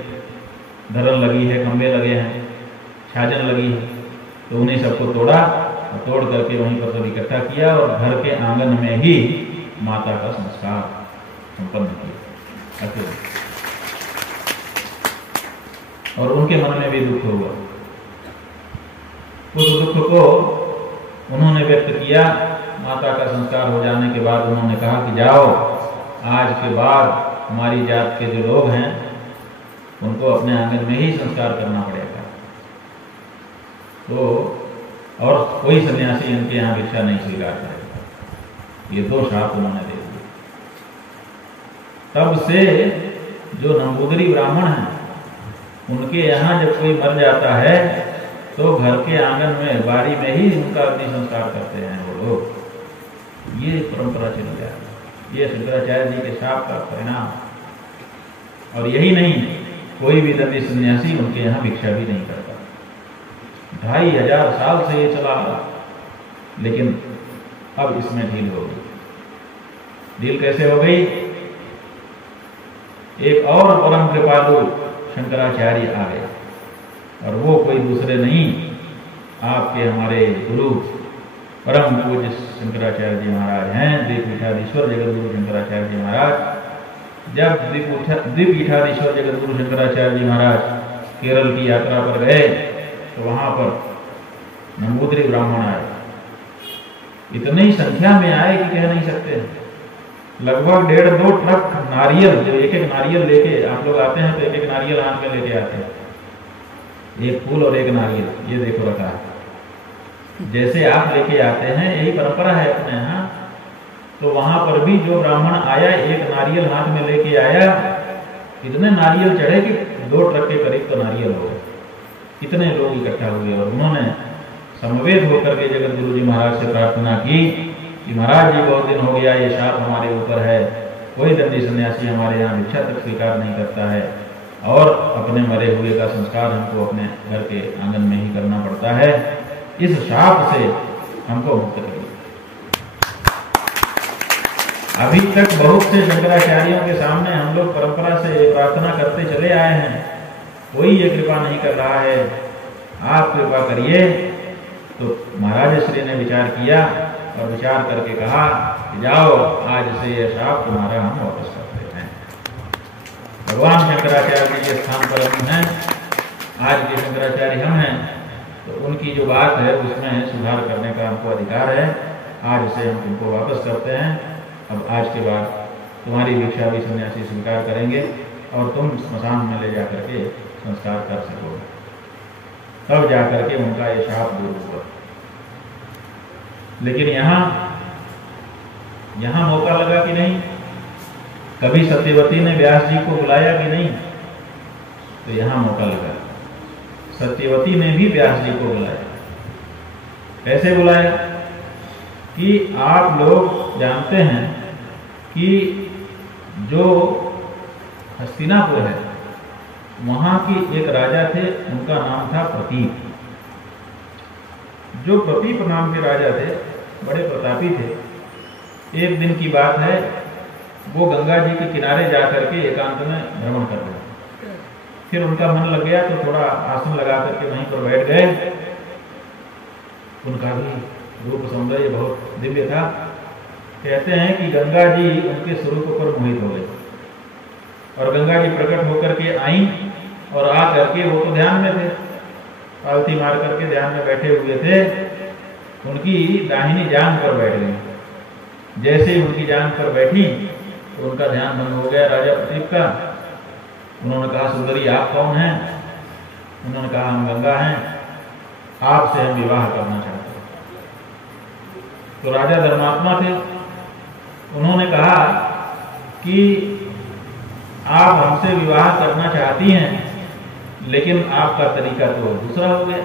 धरन लगी है, खंभे लगे हैं, छाजन लगी है, तो उन्हें सबको तोड़ा और तोड़ करके वहीं पर सब इकट्ठा किया और घर के आंगन में ही माता का संस्कार संपन्न किया अकेले। और उनके मन में भी दुख हुआ। उस दुख को उन्होंने व्यक्त किया। माता का संस्कार हो जाने के बाद उन्होंने कहा कि जाओ, आज के बाद हमारी जात के जो लोग हैं उनको अपने आंगन में ही संस्कार करना पड़ेगा। तो और कोई सन्यासी इनके यहाँ भिक्षा नहीं स्वीकार करेगा। ये 2 शाप उन्होंने दे दिए। तब से जो नंबूदरी ब्राह्मण हैं, उनके यहाँ जब कोई मर जाता है तो घर के आंगन में, बाड़ी में ही उनका अग्नि संस्कार करते हैं वो लोग। ये परंपरा चली जा रही, ये शंकराचार्य जी के शाप का परिणाम। और यही नहीं, कोई भी दंडी सन्यासी उनके यहाँ भिक्षा भी नहीं करता। 2500 साल से ये चला आ रहा, लेकिन अब इसमें ढील हो गई। ढील कैसे हो गई? एक और परम कृपालु शंकराचार्य आ गए, और वो कोई दूसरे नहीं, आपके हमारे गुरु परम पूज्य शंकराचार्य जी महाराज हैं। द्विपीठाधीश्वर जगत गुरु शंकराचार्य जी महाराज जब द्विपीठाधीश्वर जगत गुरु शंकराचार्य जी महाराज केरल की यात्रा पर गए तो वहां पर नंबूदरी ब्राह्मण आए। इतनी संख्या में आए कि कह नहीं सकते। लगभग 1.5-2 ट्रक नारियल, जो एक नारियल लेके आप लोग आते हैं तो एक नारियल हाथ में लेके आते हैं, एक फूल और एक नारियल, ये देखो रखा है। जैसे आप लेके आते हैं, यही परंपरा है अपने यहाँ। तो वहां पर भी जो ब्राह्मण आया, एक नारियल हाथ में लेके आया। इतने नारियल चढ़े कि 2 ट्रक के करीब तो नारियल हो गए। इतने लोग इकट्ठा हुए और उन्होंने समवेत होकर के जगत गुरु जी महाराज से प्रार्थना की कि महाराज जी, बहुत दिन हो गया, ये शाप हमारे ऊपर है, कोई दंडी सन्यासी हमारे यहाँ भिक्षा तक स्वीकार नहीं करता है, और अपने मरे हुए का संस्कार हमको अपने घर के आंगन में ही करना पड़ता है। इस शाप से हमको मुक्त करिए। अभी तक बहुत से शंकराचार्यों के सामने हम लोग परंपरा से प्रार्थना करते चले आए हैं, कोई ये कृपा नहीं कर रहा है, आप कृपा करिए। तो महाराज श्री ने विचार किया और विचार करके कहा कि जाओ, आज से यह शाप तुम्हारा हम वापस करते हैं। भगवान शंकराचार्य जी के स्थान पर हम हैं, आज के शंकराचार्य हम हैं, तो उनकी जो बात है उसमें सुधार करने का हमको अधिकार है। आज से हम तुमको वापस करते हैं। अब आज के बाद तुम्हारी भिक्षा भी सन्यासी स्वीकार करेंगे और तुम स्मशान में ले जाकर के संस्कार कर सकोगे। तब जाकर के उनका ये शाप दूर हुआ। लेकिन यहाँ मौका लगा कि नहीं? कभी सत्यवती ने व्यास जी को बुलाया कि नहीं? तो यहाँ मौका लगा। सत्यवती ने भी व्यास जी को बुलाया। कैसे बुलाया? कि आप लोग जानते हैं कि जो हस्तिनापुर है, वहां की एक राजा थे, उनका नाम था प्रतीप। जो प्रतीप नाम के राजा थे, बड़े प्रतापी थे। एक दिन की बात है, वो गंगा जी के किनारे जाकर के एकांत में भ्रमण कर रहे। फिर उनका मन लग गया तो थोड़ा आसन लगा करके वहीं पर बैठ गए। उनका भी रूप सौंदर्य बहुत दिव्य था। कहते हैं कि गंगा जी उनके स्वरूप पर मोहित हो गए और गंगा जी प्रकट होकर के आई और आ करके, वो तो ध्यान में थे, पालथी मार करके ध्यान में बैठे हुए थे, उनकी दाहिनी जांघ पर बैठ गई। जैसे ही उनकी जांघ पर बैठी तो उनका ध्यान भंग हो गया राजा प्रतीप का। उन्होंने कहा, सुंदरी आप कौन हैं? उन्होंने कहा, हम गंगा हैं, आपसे हम विवाह करना चाहते हैं। तो राजा धर्मात्मा थे, उन्होंने कहा कि आप हमसे विवाह करना चाहती हैं, लेकिन आपका तरीका तो दूसरा हो गया।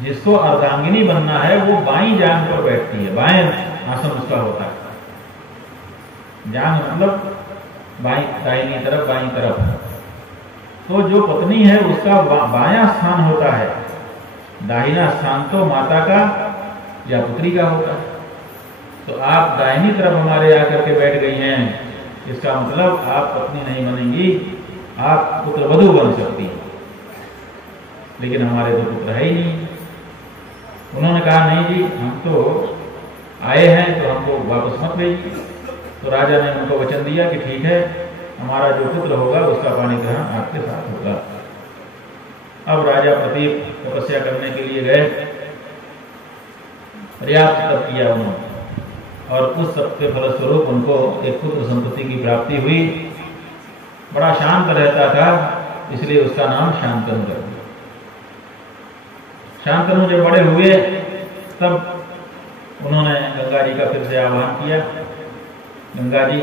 जिसको अर्धांगिनी बनना है वो बाईं जांघ पर बैठती है, बाएं आसन उसका होता है। जांघ मतलब बाईं, दाहिनी तरफ, बाईं तरफ। तो जो पत्नी है उसका बायां स्थान होता है, दाहिना स्थान तो माता का या पुत्री का होता है। तो आप दाहिनी तरफ हमारे आकर के बैठ गई हैं, इसका मतलब आप पत्नी नहीं बनेंगी, आप पुत्रवधू बन सकती हैं। लेकिन हमारे तो पुत्र है ही नहीं। उन्होंने कहा नहीं जी, हम तो आए हैं तो हमको वापस मत भेजिए। तो राजा ने उनको वचन दिया कि ठीक है, हमारा जो पुत्र होगा उसका पाणी ग्रहण आपके साथ होगा। अब राजा प्रदीप तपस्या करने के लिए गए, पर्याप्त तप किया उन्होंने, और उस सब के फलस्वरूप उनको एक पुत्र संतति की प्राप्ति हुई। बड़ा शांत रहता था, इसलिए उसका नाम शांतनु रख दिया। शांतनु जब बड़े हुए तब उन्होंने गंगा जी का फिर से आह्वान किया, गंगा जी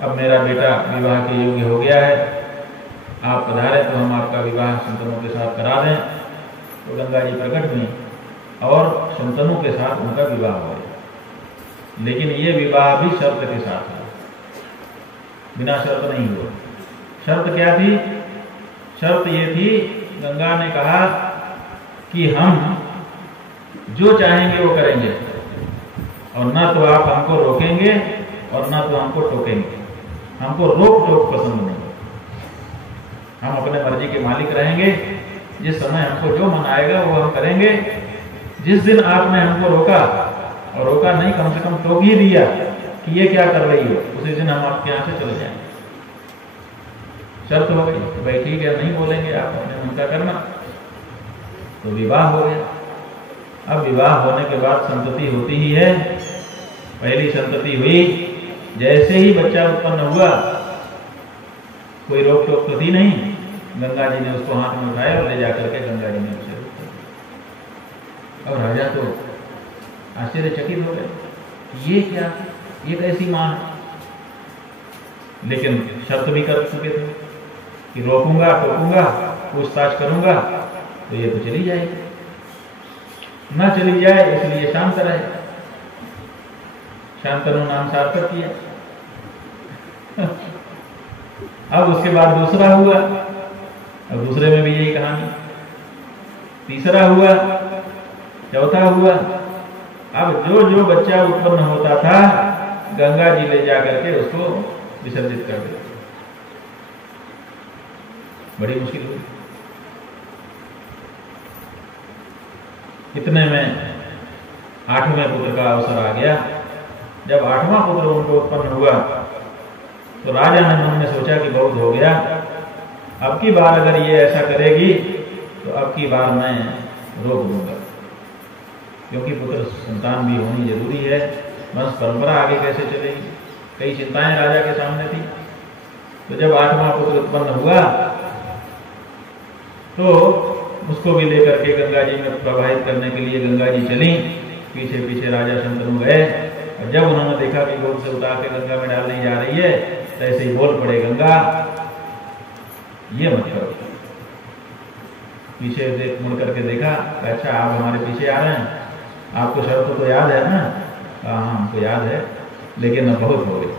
अब मेरा बेटा विवाह के योग्य हो गया है, आप पधारे तो हम आपका विवाह शंतनु के साथ करा दें। तो गंगा जी प्रकट हुई और शंतनु के साथ उनका विवाह हो गया। लेकिन ये विवाह भी शर्त के साथ हुआ, बिना शर्त नहीं हुआ। शर्त क्या थी? शर्त ये थी, गंगा ने कहा कि हम जो चाहेंगे वो करेंगे, और ना तो आप हमको रोकेंगे और ना तो हमको टोकेंगे। हमको रोक टोक पसंद नहीं, हम अपने मर्जी के मालिक रहेंगे। जिस समय हमको जो मन आएगा वो हम करेंगे। जिस दिन आपने हमको रोका, और रोका नहीं, कम से कम टोक ही दिया कि ये क्या कर रही हो, उसी दिन हम आपके यहाँ से चले जाएंगे। शर्त हो गई, तो भाई ठीक है, नहीं बोलेंगे, आप अपने मन का करना। तो विवाह हो गया। अब विवाह होने के बाद संतति होती ही है। पहली संतति हुई, जैसे ही बच्चा उत्पन्न हुआ, कोई रोक टोक तो थी नहीं। गंगा जी ने उसको हाथ में उठाया और ले जाकर के गंगा जी ने उसे रोका। अब राजा तो आश्चर्यचकित हो गए, ये क्या, ये कैसी मां है? लेकिन शर्त भी कर चुके थे कि रोकूंगा, टोकूंगा, पूछताछ करूंगा तो ये तो चली जाएगी, ना चली जाए इसलिए शांत रहे। शांतनु नाम सार्थक किया। अब उसके बाद दूसरा हुआ, अब दूसरे में भी यही कहानी, तीसरा हुआ, चौथा हुआ। अब जो जो बच्चा उत्पन्न होता था, गंगा जी ले जाकर के उसको विसर्जित कर देते। बड़ी मुश्किल हुई। इतने में 8वें पुत्र का अवसर आ गया। जब 8वां पुत्र उनको उत्पन्न हुआ तो राजा ने मन में सोचा कि बहुत हो गया, अब की बार अगर ये ऐसा करेगी तो अब की बार मैं रोक दूंगा, क्योंकि पुत्र संतान भी होनी जरूरी है, वंश परंपरा आगे कैसे चलेगी। कई चिंताएं राजा के सामने थी। तो जब 8वां पुत्र उत्पन्न हुआ तो उसको भी लेकर के गंगा जी में प्रवाहित करने के लिए गंगा जी चली। पीछे पीछे राजा शंतनु गए, और जब उन्होंने देखा कि गोद से उतार के गंगा में डालने जा रही है, तो ऐसे ही बोल पड़े, गंगा ये मत करो। पीछे देख, मुड़ करके देखा, अच्छा आप हमारे पीछे आ रहे हैं, आपको शर्त तो याद है ना? हाँ हमको याद है, लेकिन अब बहुत हो गई,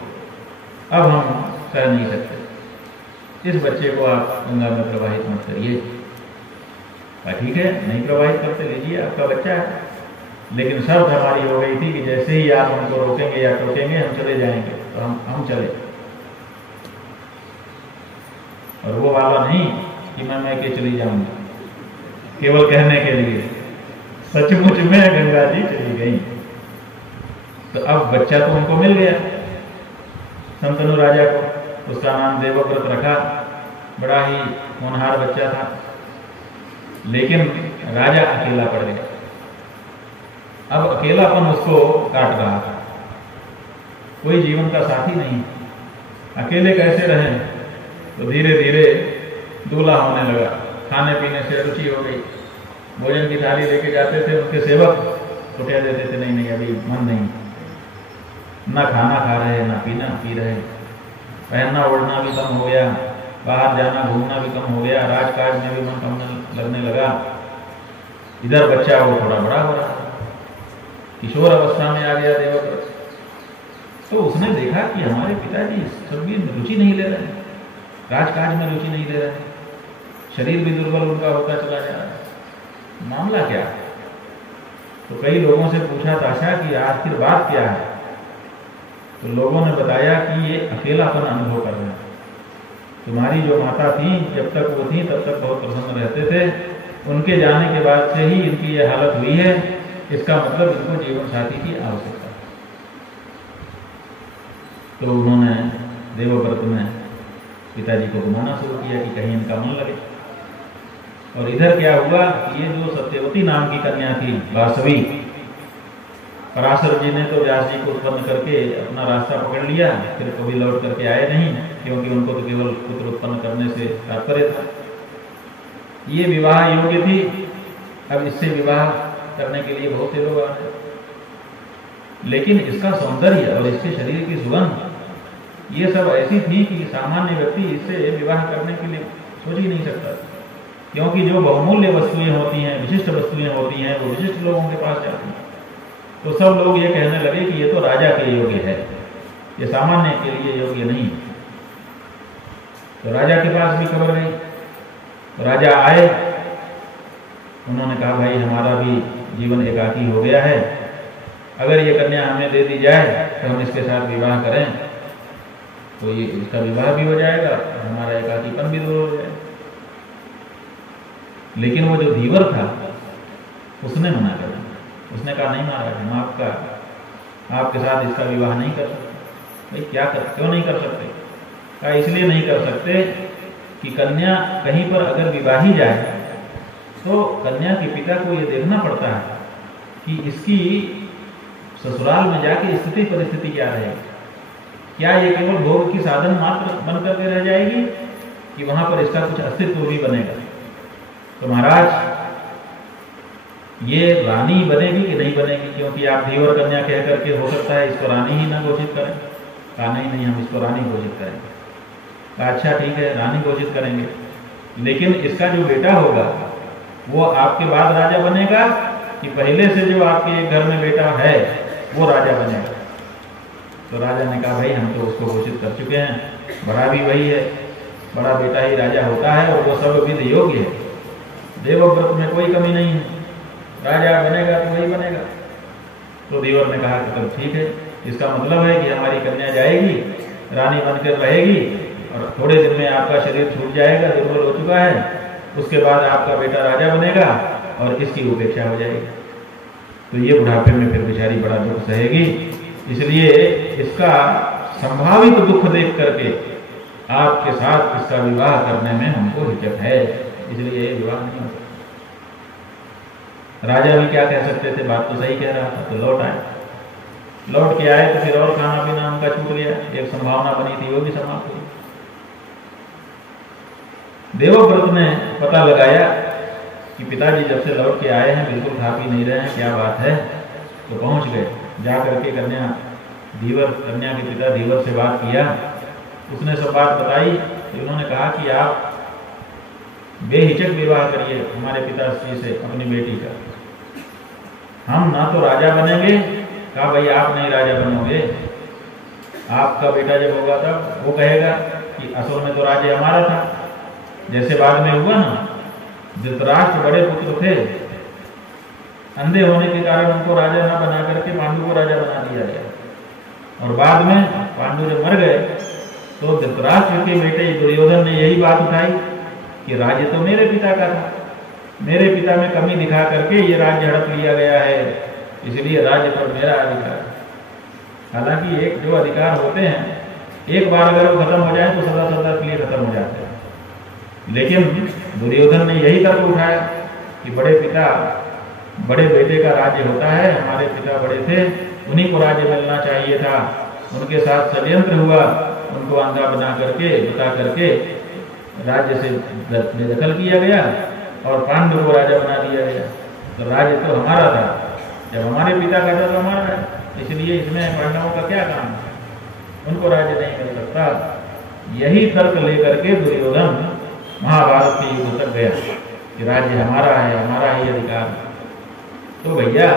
अब हम कर नहीं सकते, इस बच्चे को आप गंगा में प्रवाहित मत करिए। ठीक है, नहीं प्रवाहित करते, लीजिए आपका बच्चा है, लेकिन शर्त हमारी हो गई थी कि जैसे ही आप हमको रोकेंगे या टोकेंगे हम चले जाएंगे। तो हम चले, और वो वाला नहीं कि मैं के चली जाऊंगा केवल कहने के लिए, सचमुच में गंगा जी चली गई। तो अब बच्चा तो उनको मिल गया, शंतनु राजा को। उसका नाम देवव्रत रखा। बड़ा ही होनहार बच्चा था, लेकिन राजा अकेला पड़ गया। अब अकेलापन उसको काट रहा था, कोई जीवन का साथी नहीं। अकेले कैसे रहें? तो धीरे धीरे दूल्हा होने लगा, खाने पीने से रुचि हो गई। भोजन की थाली लेके जाते थे उनके सेवक, तो कह देते थे नहीं नहीं अभी मन नहीं, ना खाना खा रहे ना पीना पी रहे। पहनना ओढ़ना भी कम हो गया, बाहर जाना घूमना भी कम हो गया, राजकाज में भी मन कम लगने लगा। इधर बच्चा वो थोड़ा बड़ा हो रहा था, किशोर अवस्था में आ गया देवव्रत। तो उसने देखा कि हमारे पिताजी सब भी रुचि नहीं ले रहे हैं, राजकाज में रुचि नहीं ले रहे हैं, शरीर भी दुर्बल उनका होता चला जा रहा है, मामला क्या है? तो कई लोगों से पूछा ताशा कि आखिर बात क्या है? तो लोगों ने बताया कि ये अकेलापन अनुभव कर रहे हैं। तुम्हारी जो माता थी, जब तक वो थी तब तक बहुत प्रसन्न रहते थे, उनके जाने के बाद से ही इनकी ये हालत हुई है, इसका मतलब इनको जीवन साथी की आवश्यकता है। तो उन्होंने देवव्रत में पिताजी को घुमाना शुरू किया कि कहीं इनका मन लगे। और इधर क्या हुआ कि ये जो सत्यवती नाम की कन्या थी वासवी, पराशर जी ने तो व्यास जी को उत्पन्न करके अपना रास्ता पकड़ लिया, फिर कभी लौट करके आए नहीं, क्योंकि उनको तो केवल पुत्र उत्पन्न करने से तात्पर्य था। ये विवाह योग्य थी, अब इससे विवाह करने के लिए बहुत से लोग आ रहे, लेकिन इसका सौंदर्य और इसके शरीर की सुगंध ये सब ऐसी थी कि सामान्य व्यक्ति इससे विवाह करने के लिए सोच ही नहीं सकता, क्योंकि जो बहुमूल्य वस्तुएं होती हैं, विशिष्ट वस्तुएं होती हैं, वो विशिष्ट लोगों के पास जाती हैं। तो सब लोग ये कहने लगे कि ये तो राजा के योग्य है, ये सामान्य के लिए योग्य नहीं। तो राजा के पास भी खबर गई, तो राजा आए, उन्होंने कहा भाई हमारा भी जीवन एकाकी हो गया है, अगर ये कन्या हमें दे दी जाए तो हम इसके साथ विवाह करें, तो ये इसका विवाह भी हो जाएगा और हमारा एकाकीपन भी दूर हो जाएगा। लेकिन वो जो धीवर था उसने मना कर दिया, उसने कहा नहीं महाराज, हम आपके साथ इसका विवाह नहीं कर सकते। भाई क्यों नहीं कर सकते? कहा इसलिए नहीं कर सकते कि कन्या कहीं पर अगर विवाही जाए तो कन्या के पिता को ये देखना पड़ता है कि इसकी ससुराल में जाके स्थिति परिस्थिति क्या रहेगी, क्या ये केवल भोग की साधन मात्र बन करके रह जाएगी कि वहां पर इसका कुछ अस्तित्व भी बनेगा। तो महाराज ये रानी बनेगी कि नहीं बनेगी, क्योंकि आप धीवर कन्या कह करके हो सकता है इसको रानी ही ना घोषित करें। कहा नहीं, हम इसको रानी घोषित करेंगे। कहा अच्छा ठीक है, रानी घोषित करेंगे, लेकिन इसका जो बेटा होगा वो आपके बाद राजा बनेगा कि पहले से जो आपके घर में बेटा है वो राजा बनेगा? तो राजा ने कहा भाई हम तो उसको घोषित कर चुके हैं, बड़ा भी वही है, बड़ा बेटा ही राजा होता है और वो सब विधि योग्य है, देवव्रत में कोई कमी नहीं है, राजा बनेगा तो वही बनेगा। तो देवर ने कहा कि तब ठीक है, इसका मतलब है कि हमारी कन्या जाएगी, रानी बनकर रहेगी और थोड़े दिन में आपका शरीर छूट जाएगा, दुर्बल हो चुका है, उसके बाद आपका बेटा राजा बनेगा और इसकी उपेक्षा हो जाएगी। तो ये बुढ़ापे में फिर बेचारी बड़ा दुख सहेगी, इसलिए इसका संभावित दुख देख करके आपके साथ इसका विवाह करने में हमको हिचक है, इसलिए ये विवाह नहीं होता। राजा भी क्या कह सकते थे, बात तो सही कह रहा था। तो लौट आए, लौट के आए तो फिर और खाना पीना उनका छूट गया, एक संभावना बनी थी वो भी समाप्त हुई। देवव्रत ने पता लगाया कि पिताजी जब से लौट के आए हैं बिल्कुल खा पी नहीं रहे हैं, क्या बात है। तो पहुंच गए, जा करके कन्या के पिता धीवर से बात किया, उसने सब बात बताई। तो उन्होंने कहा कि आप बेहिचक विवाह करिए हमारे पिताश्री से अपनी बेटी का, हम ना तो राजा बनेंगे। कहा भाई आप नहीं राजा बनोगे, आपका बेटा जब होगा तब वो कहेगा कि असल में तो राज्य हमारा था, जैसे बाद में हुआ ना, धृतराष्ट्र बड़े पुत्र थे, अंधे होने के कारण उनको राजा ना बना करके पांडु को राजा बना दिया गया, और बाद में पांडु जब मर गए तो धृतराष्ट्र के बेटे दुर्योधन ने यही बात उठाई कि राज्य तो मेरे पिता का था, मेरे पिता में कमी दिखा करके ये राज्य हड़प लिया गया है, इसलिए राज्य पर मेरा अधिकार। हालांकि एक जो अधिकार होते हैं एक बार अगर वो खत्म हो जाए तो सदा सदा के लिए खत्म हो जाते हैं, लेकिन दुर्योधन ने यही तर्क उठाया कि बड़े बेटे का राज्य होता है, हमारे पिता बड़े थे, उन्हीं को राज्य मिलना चाहिए था। उनके साथ षड्यंत्र हुआ, उनको अंधा बना करके बता करके राज्य से बेदखल किया गया और पांडु को राजा बना दिया गया। तो राज्य तो हमारा था, जब हमारे पिता का था तो हमारा है, इसलिए इसमें पांडवों का क्या काम है, उनको राज्य नहीं मिल सकता। यही तर्क लेकर के दुर्योधन महाभारत के युद्ध तक गया कि राज्य हमारा है, हमारा ही अधिकार। तो भैया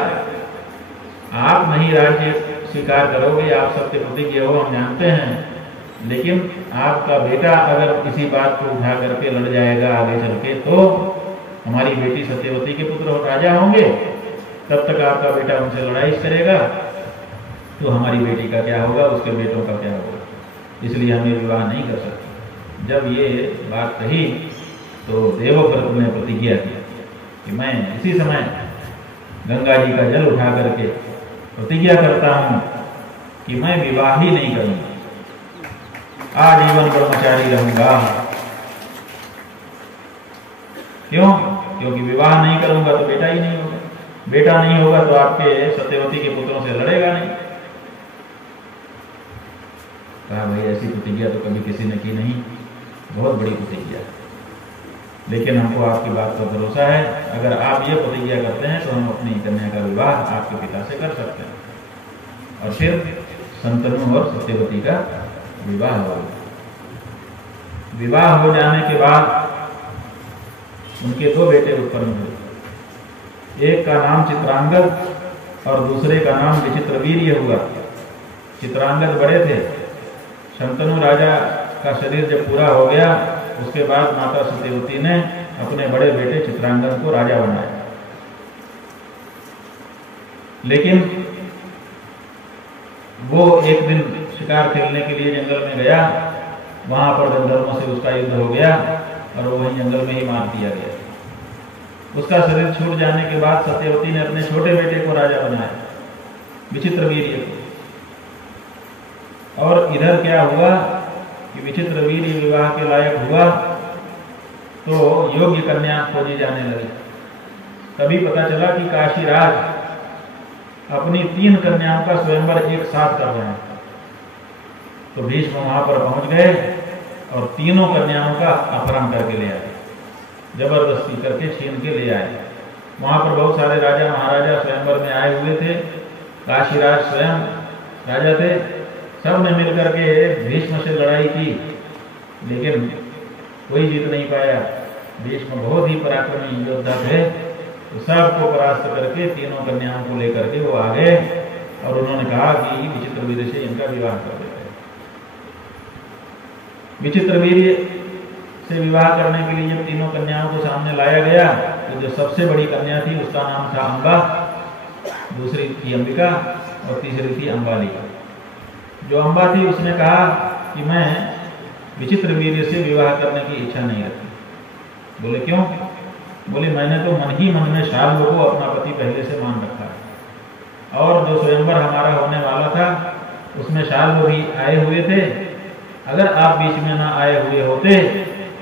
आप नहीं राज्य स्वीकार करोगे, आप सत्य प्रतिज्ञ हो, हम जानते हैं, लेकिन आपका बेटा अगर इसी बात को उठा करके लड़ जाएगा आगे चल के, तो हमारी बेटी सत्यवती के पुत्र राजा होंगे, तब तक आपका बेटा उनसे लड़ाई करेगा, तो हमारी बेटी का क्या होगा, उसके बेटों का क्या होगा, इसलिए हमें विवाह नहीं कर सकते। जब ये बात कही तो देवव्रत ने प्रतिज्ञा की कि मैं इसी समय गंगा जी का जल उठा करके प्रतिज्ञा करता हूं कि मैं विवाह ही नहीं करूंगा, आजीवन ब्रह्मचारी रहूंगा। क्यों? क्योंकि विवाह नहीं करूंगा तो बेटा ही नहीं होगा, बेटा नहीं होगा तो आपके सत्यवती के पुत्रों से लड़ेगा नहीं। कहा भाई ऐसी प्रतिज्ञा तो कभी किसी ने की नहीं, बहुत बड़ी प्रतिज्ञा, लेकिन हमको आपकी बात पर भरोसा है, अगर आप ये प्रतिज्ञा करते हैं तो हम अपनी कन्या का विवाह आपके पिता से कर सकते हैं, और फिर शंतनु और सत्यवती का विवाह हो। विवाह हो जाने के बाद उनके 2 बेटे उत्पन्न हुए, एक का नाम चित्रांगद और दूसरे का नाम विचित्रवीर्य हुआ। चित्रांगद बड़े थे, शंतनु राजा का शरीर जब पूरा हो गया उसके बाद माता सत्यवती ने अपने बड़े बेटे चित्रांगद को राजा बनाया, लेकिन वो एक दिन शिकार खेलने के लिए जंगल में गया, वहां पर गंधर्वों से उसका युद्ध हो गया और वो वहीं जंगल में ही मार दिया गया। उसका शरीर छूट जाने के बाद सत्यवती ने अपने छोटे बेटे को राजा बनाया, विचित्रवीर्य को। और इधर क्या हुआ कि विचित्रवीर्य विवाह के लायक हुआ तो योग्य कन्या खोजी जाने लगी। तभी पता चला कि काशीराज अपनी 3 कन्याओं का स्वयंवर एक साथ कर रहे हैं। तो भीष्म वहां पर पहुंच गए और तीनों कन्याओं का अपहरण करके ले आए, जबरदस्ती करके छीन के ले आए। वहां पर बहुत सारे राजा महाराजा स्वयंवर में आए हुए थे, काशीराज स्वयं राजा थे, सब ने मिलकर के भीष्म से लड़ाई की, लेकिन कोई जीत नहीं पाया। भीष्म बहुत ही पराक्रमी योद्धा थे, तो सबको परास्त करके तीनों कन्याओं को लेकर के वो आ गए और उन्होंने कहा कि विचित्रवीर्य से इनका विवाह कर देते हैं। विचित्रवीर्य से विवाह करने के लिए जब तीनों कन्याओं को सामने लाया गया तो जो सबसे बड़ी कन्या थी उसका नाम था अंबा, दूसरी थी अंबिका और तीसरी थी अंबालिका। जो अंबा थी उसने कहा कि मैं विचित्रवीर्य से विवाह करने की इच्छा नहीं रखती। बोले क्यों? बोले मैंने तो मन ही मन में शाल्व को अपना पति पहले से मान रखा है, और जो स्वयंवर हमारा होने वाला था उसमें शाल्व भी आए हुए थे। अगर आप बीच में ना आए हुए होते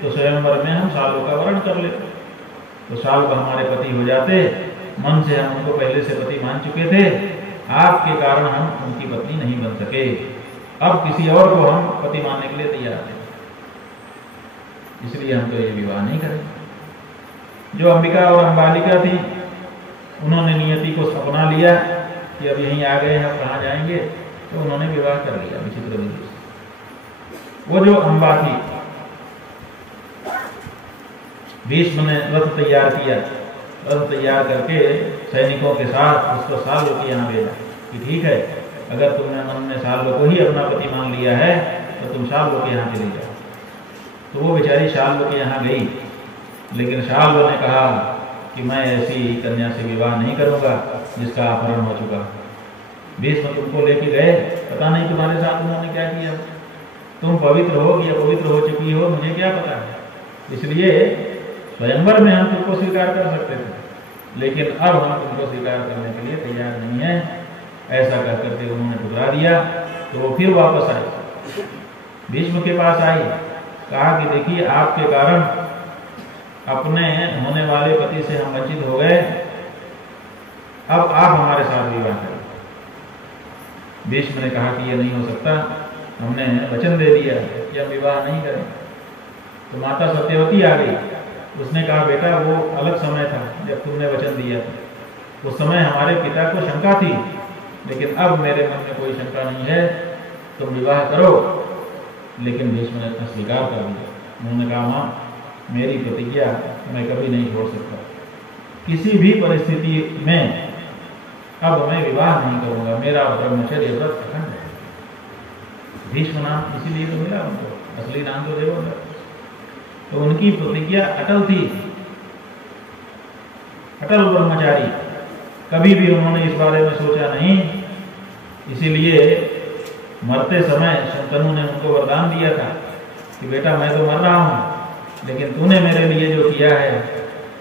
तो स्वयंवर में हम शाल्व का वर्ण कर लेते, तो शाल्व हमारे पति हो जाते। मन से हम उनको पहले से पति मान चुके थे, आपके कारण हम उनकी पत्नी नहीं बन सके। अब किसी और को हम पति मानने के लिए तैयार थे, इसलिए हम तो ये विवाह नहीं करेंगे। जो अंबिका और अंबालिका थी उन्होंने नियति को अपना लिया कि अब यहीं आ गए हैं, कहाँ जाएंगे, तो उन्होंने विवाह कर लिया विचित्रवीर्य से। वो जो अंबा थी, भीष्म ने रथ तैयार किया, रथ तैयार करके सैनिकों के साथ उसको शाल्व के यहाँ भेजा कि ठीक है, अगर तुमने मन में शाल्व को ही अपना पति मान लिया है तो तुम शाल्व के यहाँ चली जाओ। तो वो बेचारी शाल्व के यहाँ गई, लेकिन शाल्व ने कहा कि मैं ऐसी कन्या से विवाह नहीं करूंगा जिसका अपहरण हो चुका। भीष्म तुमको लेके गए, पता नहीं तुम्हारे साथ उन्होंने क्या किया, तुम पवित्र हो कि अपवित्र हो चुकी हो, मुझे क्या पता है। इसलिए स्वयंवर में हम तुमको स्वीकार कर सकते थे, लेकिन अब हम तुमको स्वीकार करने के लिए तैयार नहीं है। ऐसा कह करके उन्होंने ठुकरा दिया। तो वो फिर वापस आई, भीष्म के पास आई, कहा कि देखिए आपके कारण अपने होने वाले पति से हम वंचित हो गए, अब आप हमारे साथ विवाह करें। भीष्म ने कहा कि ये नहीं हो सकता, हमने वचन दे दिया कि हम विवाह नहीं करें। तो माता सत्यवती आ गई, उसने कहा बेटा वो अलग समय था जब तुमने वचन दिया था, उस समय हमारे पिता को शंका थी, लेकिन अब मेरे मन में कोई शंका नहीं है, तुम विवाह करो। लेकिन भीष्म ने स्वीकार कर दिया। उन्होंने कहा माँ मेरी प्रतिज्ञा मैं कभी नहीं छोड़ सकता, किसी भी परिस्थिति में अब मैं विवाह नहीं करूंगा, मेरा ब्रह्मचर्य व्रत अखंड है। भीष्म नाम इसीलिए तो मिला उनको, असली नाम तो देवव्रत। तो उनकी प्रतिज्ञा अटल थी, अटल ब्रह्मचारी। कभी भी उन्होंने इस बारे में सोचा नहीं। इसीलिए मरते समय शंतनु ने उनको वरदान दिया था कि बेटा मैं तो मर रहा हूं, लेकिन तूने मेरे लिए जो किया है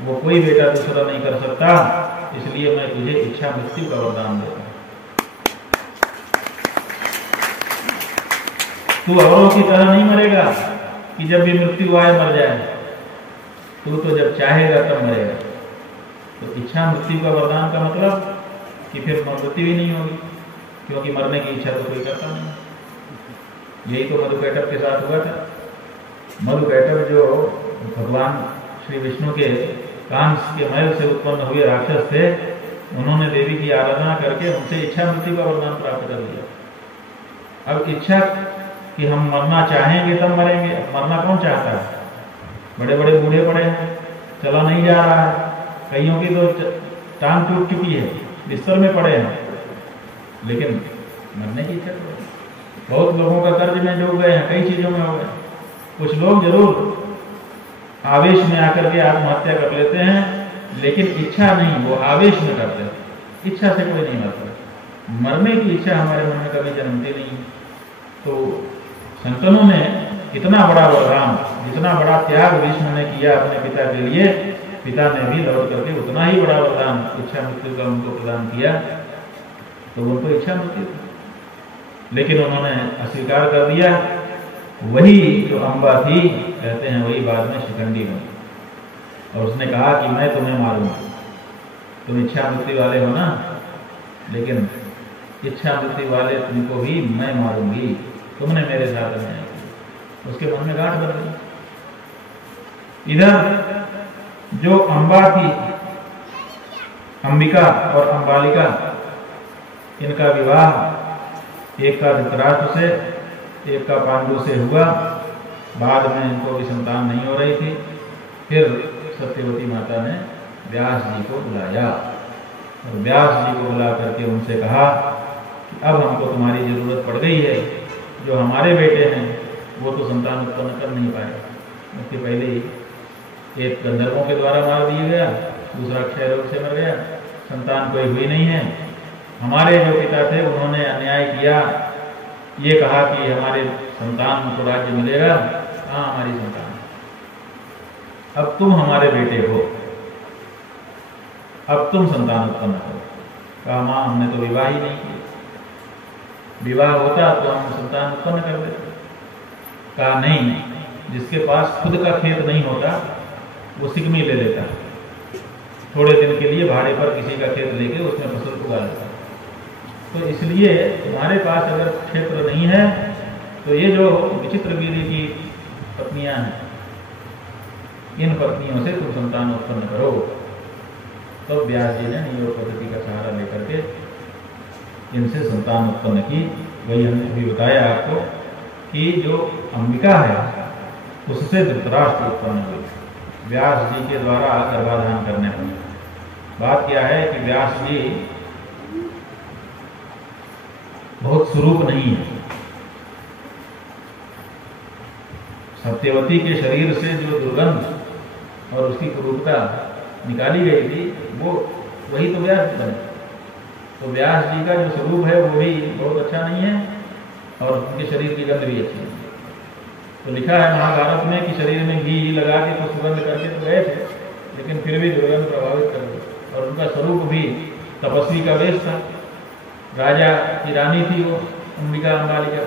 वो कोई बेटा दूसरा नहीं कर सकता, इसलिए मैं तुझे इच्छा मृत्यु का वरदान देता हूं। तू औरों की तरह नहीं मरेगा कि जब भी मृत्यु आए मर जाए, तू तो जब चाहेगा तब मरेगा। तो इच्छा मृत्यु का वरदान का मतलब कि फिर मृत्यु ही नहीं होगी, क्योंकि मरने की इच्छा तो कोई करता नहीं। यही तो मधुकैटभ के साथ हुआ था। मधुकैटभ जो भगवान श्री विष्णु के कांस के महल से उत्पन्न हुए राक्षस थे, उन्होंने देवी की आराधना करके उनसे इच्छा मृत्यु का वरदान प्राप्त कर लिया। अब इच्छा कि हम मरना चाहेंगे तब मरेंगे। मरना कौन चाहता है? बड़े बड़े बूढ़े पड़े हैं, चला नहीं जा रहा है, कईयों की तो टांग टूट चुकी है, बिस्तर में पड़े हैं, लेकिन मरने की इच्छा तो। बहुत लोगों का कर्ज में डूब गए हैं, कई चीजों में हो गए। कुछ लोग जरूर आवेश में आकर के आत्महत्या कर लेते हैं, लेकिन इच्छा नहीं, वो आवेश में करते हैं। इच्छा से कोई नहीं मरता। मरने की इच्छा हमारे मन में कभी जन्मती नहीं। तो संतनों ने इतना बड़ा वरदान, जितना बड़ा त्याग विष्णु ने किया अपने पिता के लिए, पिता ने भी लौट करके उतना ही बड़ा वरदान इच्छा मृत्यु का उनको प्रदान किया। तो उनको इच्छा मृत्यु, लेकिन उन्होंने अस्वीकार कर दिया। वही जो अम्बा थी, कहते हैं वही बाद में शिखंडी बनी, और उसने कहा कि मैं तुम्हें मारूंगा, तुम इच्छा मृत्यु वाले हो ना, लेकिन इच्छा मृत्यु वाले तुमको भी मैं मारूंगी, तुमने मेरे साथ अन्याय किया। उसके मन में गांठ बन गई। इधर जो अम्बा थी, अंबिका और अंबालिका, इनका विवाह एक का धृतराष्ट्र से, एक का पांडु से हुआ। बाद में इनको भी संतान नहीं हो रही थी। फिर सत्यवती माता ने व्यास जी को बुलाया, और व्यास जी को बुला करके उनसे कहा कि अब हमको तुम्हारी जरूरत पड़ गई है। जो हमारे बेटे हैं वो तो संतान उत्पन्न कर नहीं पाए, उसके पहले ही एक गंधर्वों के द्वारा मार दिया गया, दूसरा क्षय रोग से मर गया, संतान कोई हुई नहीं है। हमारे जो पिता थे उन्होंने अन्याय किया, ये कहा कि हमारे संतान को राज्य मिलेगा। हाँ, हमारी संतान, अब तुम हमारे बेटे हो, अब तुम संतान उत्पन्न करो। कहा मां हमने तो विवाह ही नहीं किया, विवाह होता तो हम संतान उत्पन्न कर देते। कहा नहीं, जिसके पास खुद का खेत नहीं होता वो सिकमी ले लेता, थोड़े दिन के लिए भाड़े पर किसी का खेत लेके उसमें फसल उगा लेता। तो इसलिए तुम्हारे पास अगर क्षेत्र नहीं है तो ये जो विचित्रगिरी की पत्नियां हैं, इन पत्नियों से तुम संतान उत्पन्न करो। तो व्यास जी ने नियोग पद्धति का सहारा लेकर के इनसे संतान उत्पन्न की। वही हमने अभी बताया आपको कि जो अंबिका है उससे धृतराष्ट्र उत्पन्न हुई व्यास जी के द्वारा गर्भाधान करने पर। बात क्या है कि व्यास जी बहुत स्वरूप नहीं है। सत्यवती के शरीर से जो दुर्गंध और उसकी कुरूपता निकाली गई थी वो वही तो व्यास जी बने। तो व्यास जी का जो स्वरूप है वो भी बहुत अच्छा नहीं है और उनके शरीर की गंध भी अच्छी नहीं है। तो लिखा है महाभारत में कि शरीर में घी लगा के तो सुगंध करके तो गए थे, लेकिन फिर भी दुर्गंध प्रभावित कर दी। और उनका स्वरूप भी तपस्वी का वेश था। राजा की रानी थी वो अंबिका अंबालिका,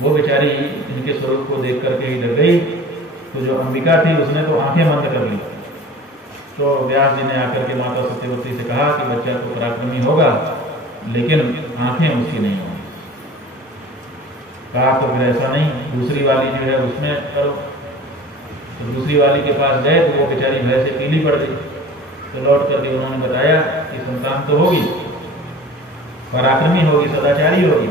वो बेचारी इनके स्वरूप को देख करके ही डर गई। तो जो अंबिका थी उसने तो आंखें बंद कर ली। तो व्यास जी ने आकर के माता सत्यवती से कहा कि बच्चा तो पराक्रमी होगा लेकिन आंखें उसकी नहीं होंगी। कहा तो फिर ऐसा नहीं, दूसरी वाली जो है उसमें करो। तो दूसरी वाली के पास गए तो वो बेचारी भय से पीली पड़ गई। तो लौट करके उन्होंने बताया कि संतान तो होगी, पराक्रमी होगी, सदाचारी होगी,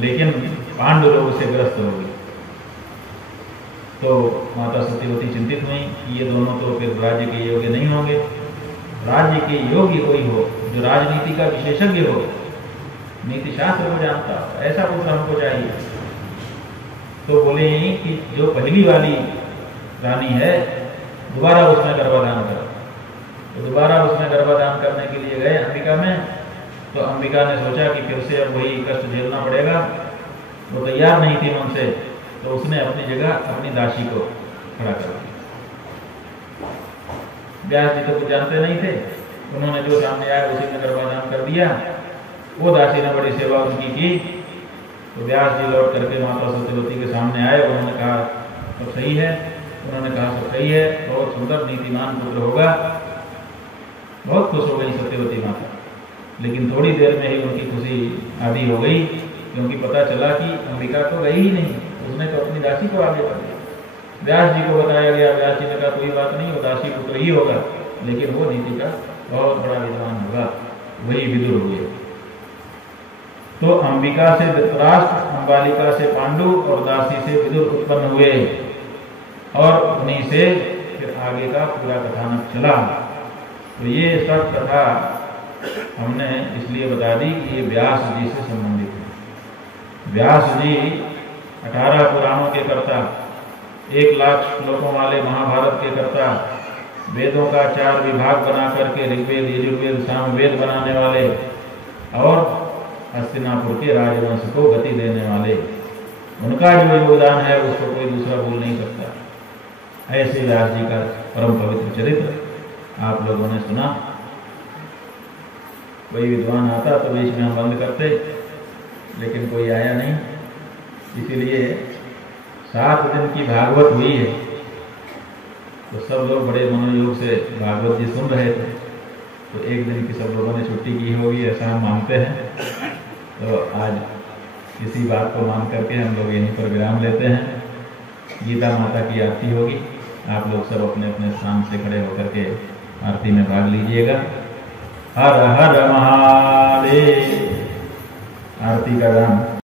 लेकिन पांडु रोग से ग्रस्त होगी। तो माता सत्यवती चिंतित हुई कि ये दोनों तो फिर राज्य के योग्य नहीं होंगे। राज्य के योग्य कोई हो, जो राजनीति का विशेषज्ञ हो, नीति शास्त्र को जानता हो, ऐसा पुत्र हमको चाहिए। तो बोले कि जो पहली वाली रानी है दोबारा उसमें गर्भाधान करो। तो दोबारा उसमें गर्भाधान करने के लिए गए अंबिका में। तो अंबिका ने सोचा कि फिर से अब वही कष्ट झेलना पड़ेगा, वो तैयार नहीं थी मन से। तो उसने अपनी जगह अपनी दासी को खड़ा कर दिया। व्यास जी तो कुछ जानते नहीं थे, उन्होंने जो सामने आया उसी में गर्भाधान कर दिया। वो दासी ने बड़ी सेवा उनकी की। तो व्यास जी लौट करके माता सत्यवती के सामने आए। उन्होंने कहा सब सही है, उन्होंने कहा सब सही है, बहुत सुंदर नीतिमान पुत्र होगा। बहुत खुश हो गई सत्यवती माता, लेकिन थोड़ी देर में ही उनकी खुशी आधी हो गई, क्योंकि पता चला कि अंबिका तो गई ही नहीं, उसने तो अपनी दासी को आगे बढ़ दिया। व्यास जी को बताया गया, व्यास जी ने कहा कोई बात नहीं, वो दासी पुत्र ही होगा, लेकिन वो नीति का बहुत बड़ा विद्वान होगा, वही विदुर हुए। तो अंबिका से धृतराष्ट्र, अंबालिका से पांडु और दासी से विदुर उत्पन्न हुए, और उन्हीं से फिर आगे का पूरा कथानक चला। तो ये सब कथा हमने इसलिए बता दी कि ये व्यास जी से संबंधित है। व्यास जी 18 पुराणों के कर्ता, 1 लाख श्लोकों वाले महाभारत के कर्ता, वेदों का 4 विभाग बना करके ऋग्वेद, यजुर्वेद, सामवेद बनाने वाले, और हस्तिनापुर के राजवंश को गति देने वाले, उनका जो योगदान है उसको कोई दूसरा भूल नहीं सकता। ऐसे व्यास जी का परम पवित्र चरित्र आप लोगों ने सुना। कोई विद्वान आता तो बीच में हम बंद करते, लेकिन कोई आया नहीं, इसीलिए 7 दिन की भागवत हुई है। तो सब लोग बड़े मनोयोग से भागवत जी सुन रहे थे। तो एक दिन की सब लोगों ने छुट्टी की होगी, ऐसा हम मानते हैं। तो आज इसी बात को मान करके हम लोग यहीं पर विराम लेते हैं। गीता माता की आरती होगी, आप लोग सब अपने अपने स्थान से खड़े होकर के आरती में भाग लीजिएगा। हर हर महादेव। आरती का गान